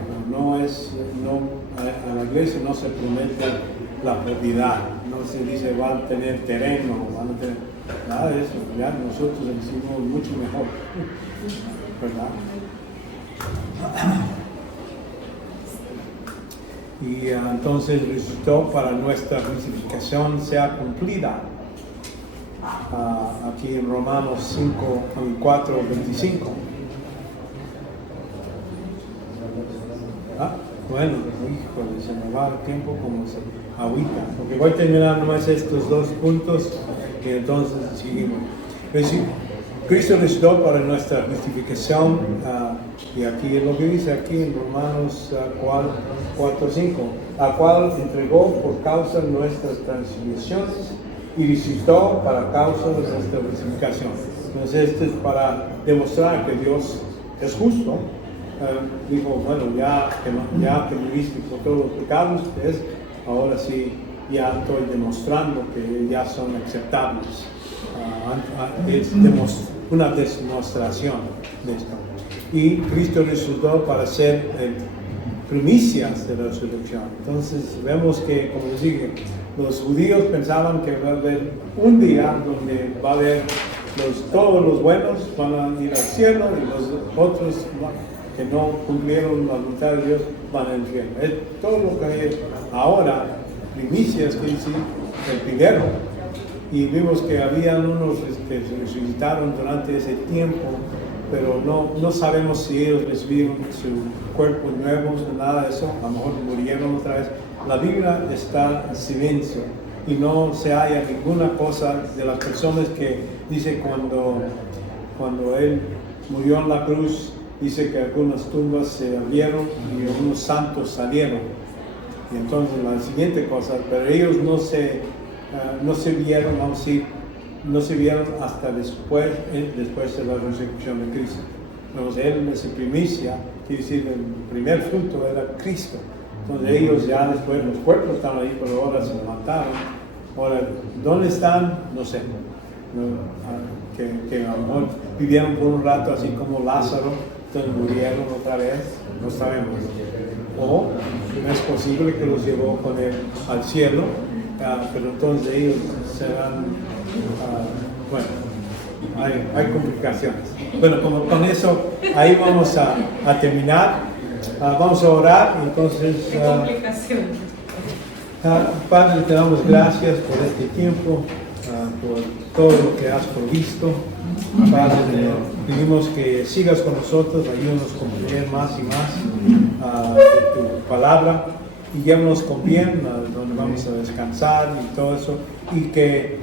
a la iglesia no se promete la propiedad, no se dice van a tener terreno, van a tener nada de eso, ya nosotros decimos mucho mejor, ¿verdad? Y entonces resucitó para nuestra justificación sea cumplida. Aquí en Romanos 4:25. Bueno, híjole, se me va el tiempo como se agüita, porque voy a terminar nomás estos dos puntos y entonces seguimos. Cristo resucitó para nuestra justificación, y aquí es lo que dice aquí en Romanos 4:5, a cual entregó por causa de nuestras transgresiones y resucitó para causa de nuestra justificación. Entonces esto es para demostrar que Dios es justo. Dijo, bueno, ya que viviste por todos los pecados, ahora sí ya estoy demostrando que ya son aceptables. Es una demostración de esto. Y Cristo resucitó para ser el primicias de la resurrección. Entonces vemos que, como les dije, los judíos pensaban que va a haber un día donde va a haber todos los buenos van a ir al cielo y los otros que no cumplieron la voluntad de Dios van al infierno. Es todo lo que hay ahora, primicias, quiere decir el primero. Y vimos que habían unos que se resucitaron durante ese tiempo, pero no sabemos si ellos recibieron su cuerpo nuevo, nada de eso, a lo mejor murieron otra vez. La Biblia está en silencio y no se halla ninguna cosa de las personas que dice cuando Él murió en la cruz, dice que algunas tumbas se abrieron y algunos santos salieron. Y entonces la siguiente cosa, pero ellos no se vieron, vamos a decir, no se vieron hasta después de la resurrección de Cristo. Entonces Él es la primicia, quiere decir, el primer fruto era Cristo. Entonces ellos ya después, los cuerpos estaban ahí, pero ahora se levantaron. Ahora, ¿dónde están? No sé. Que a lo mejor vivieron por un rato así como Lázaro, entonces murieron otra vez, no sabemos. O es posible que los llevó con Él al cielo, pero entonces ellos serán, bueno, hay complicaciones. Bueno, con eso ahí vamos a terminar. Vamos a orar, entonces. Padre, te damos gracias por este tiempo, por todo lo que has provisto. Padre, pedimos que sigas con nosotros, ayúdanos a comprender más y más de tu palabra y llévanos con bien donde vamos a descansar y todo eso, y que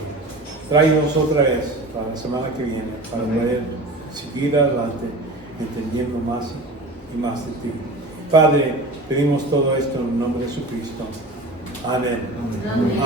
tráenos otra vez para la semana que viene para poder seguir adelante entendiendo más y más de ti. Padre, pedimos todo esto en el nombre de Jesucristo. Amén. Amén.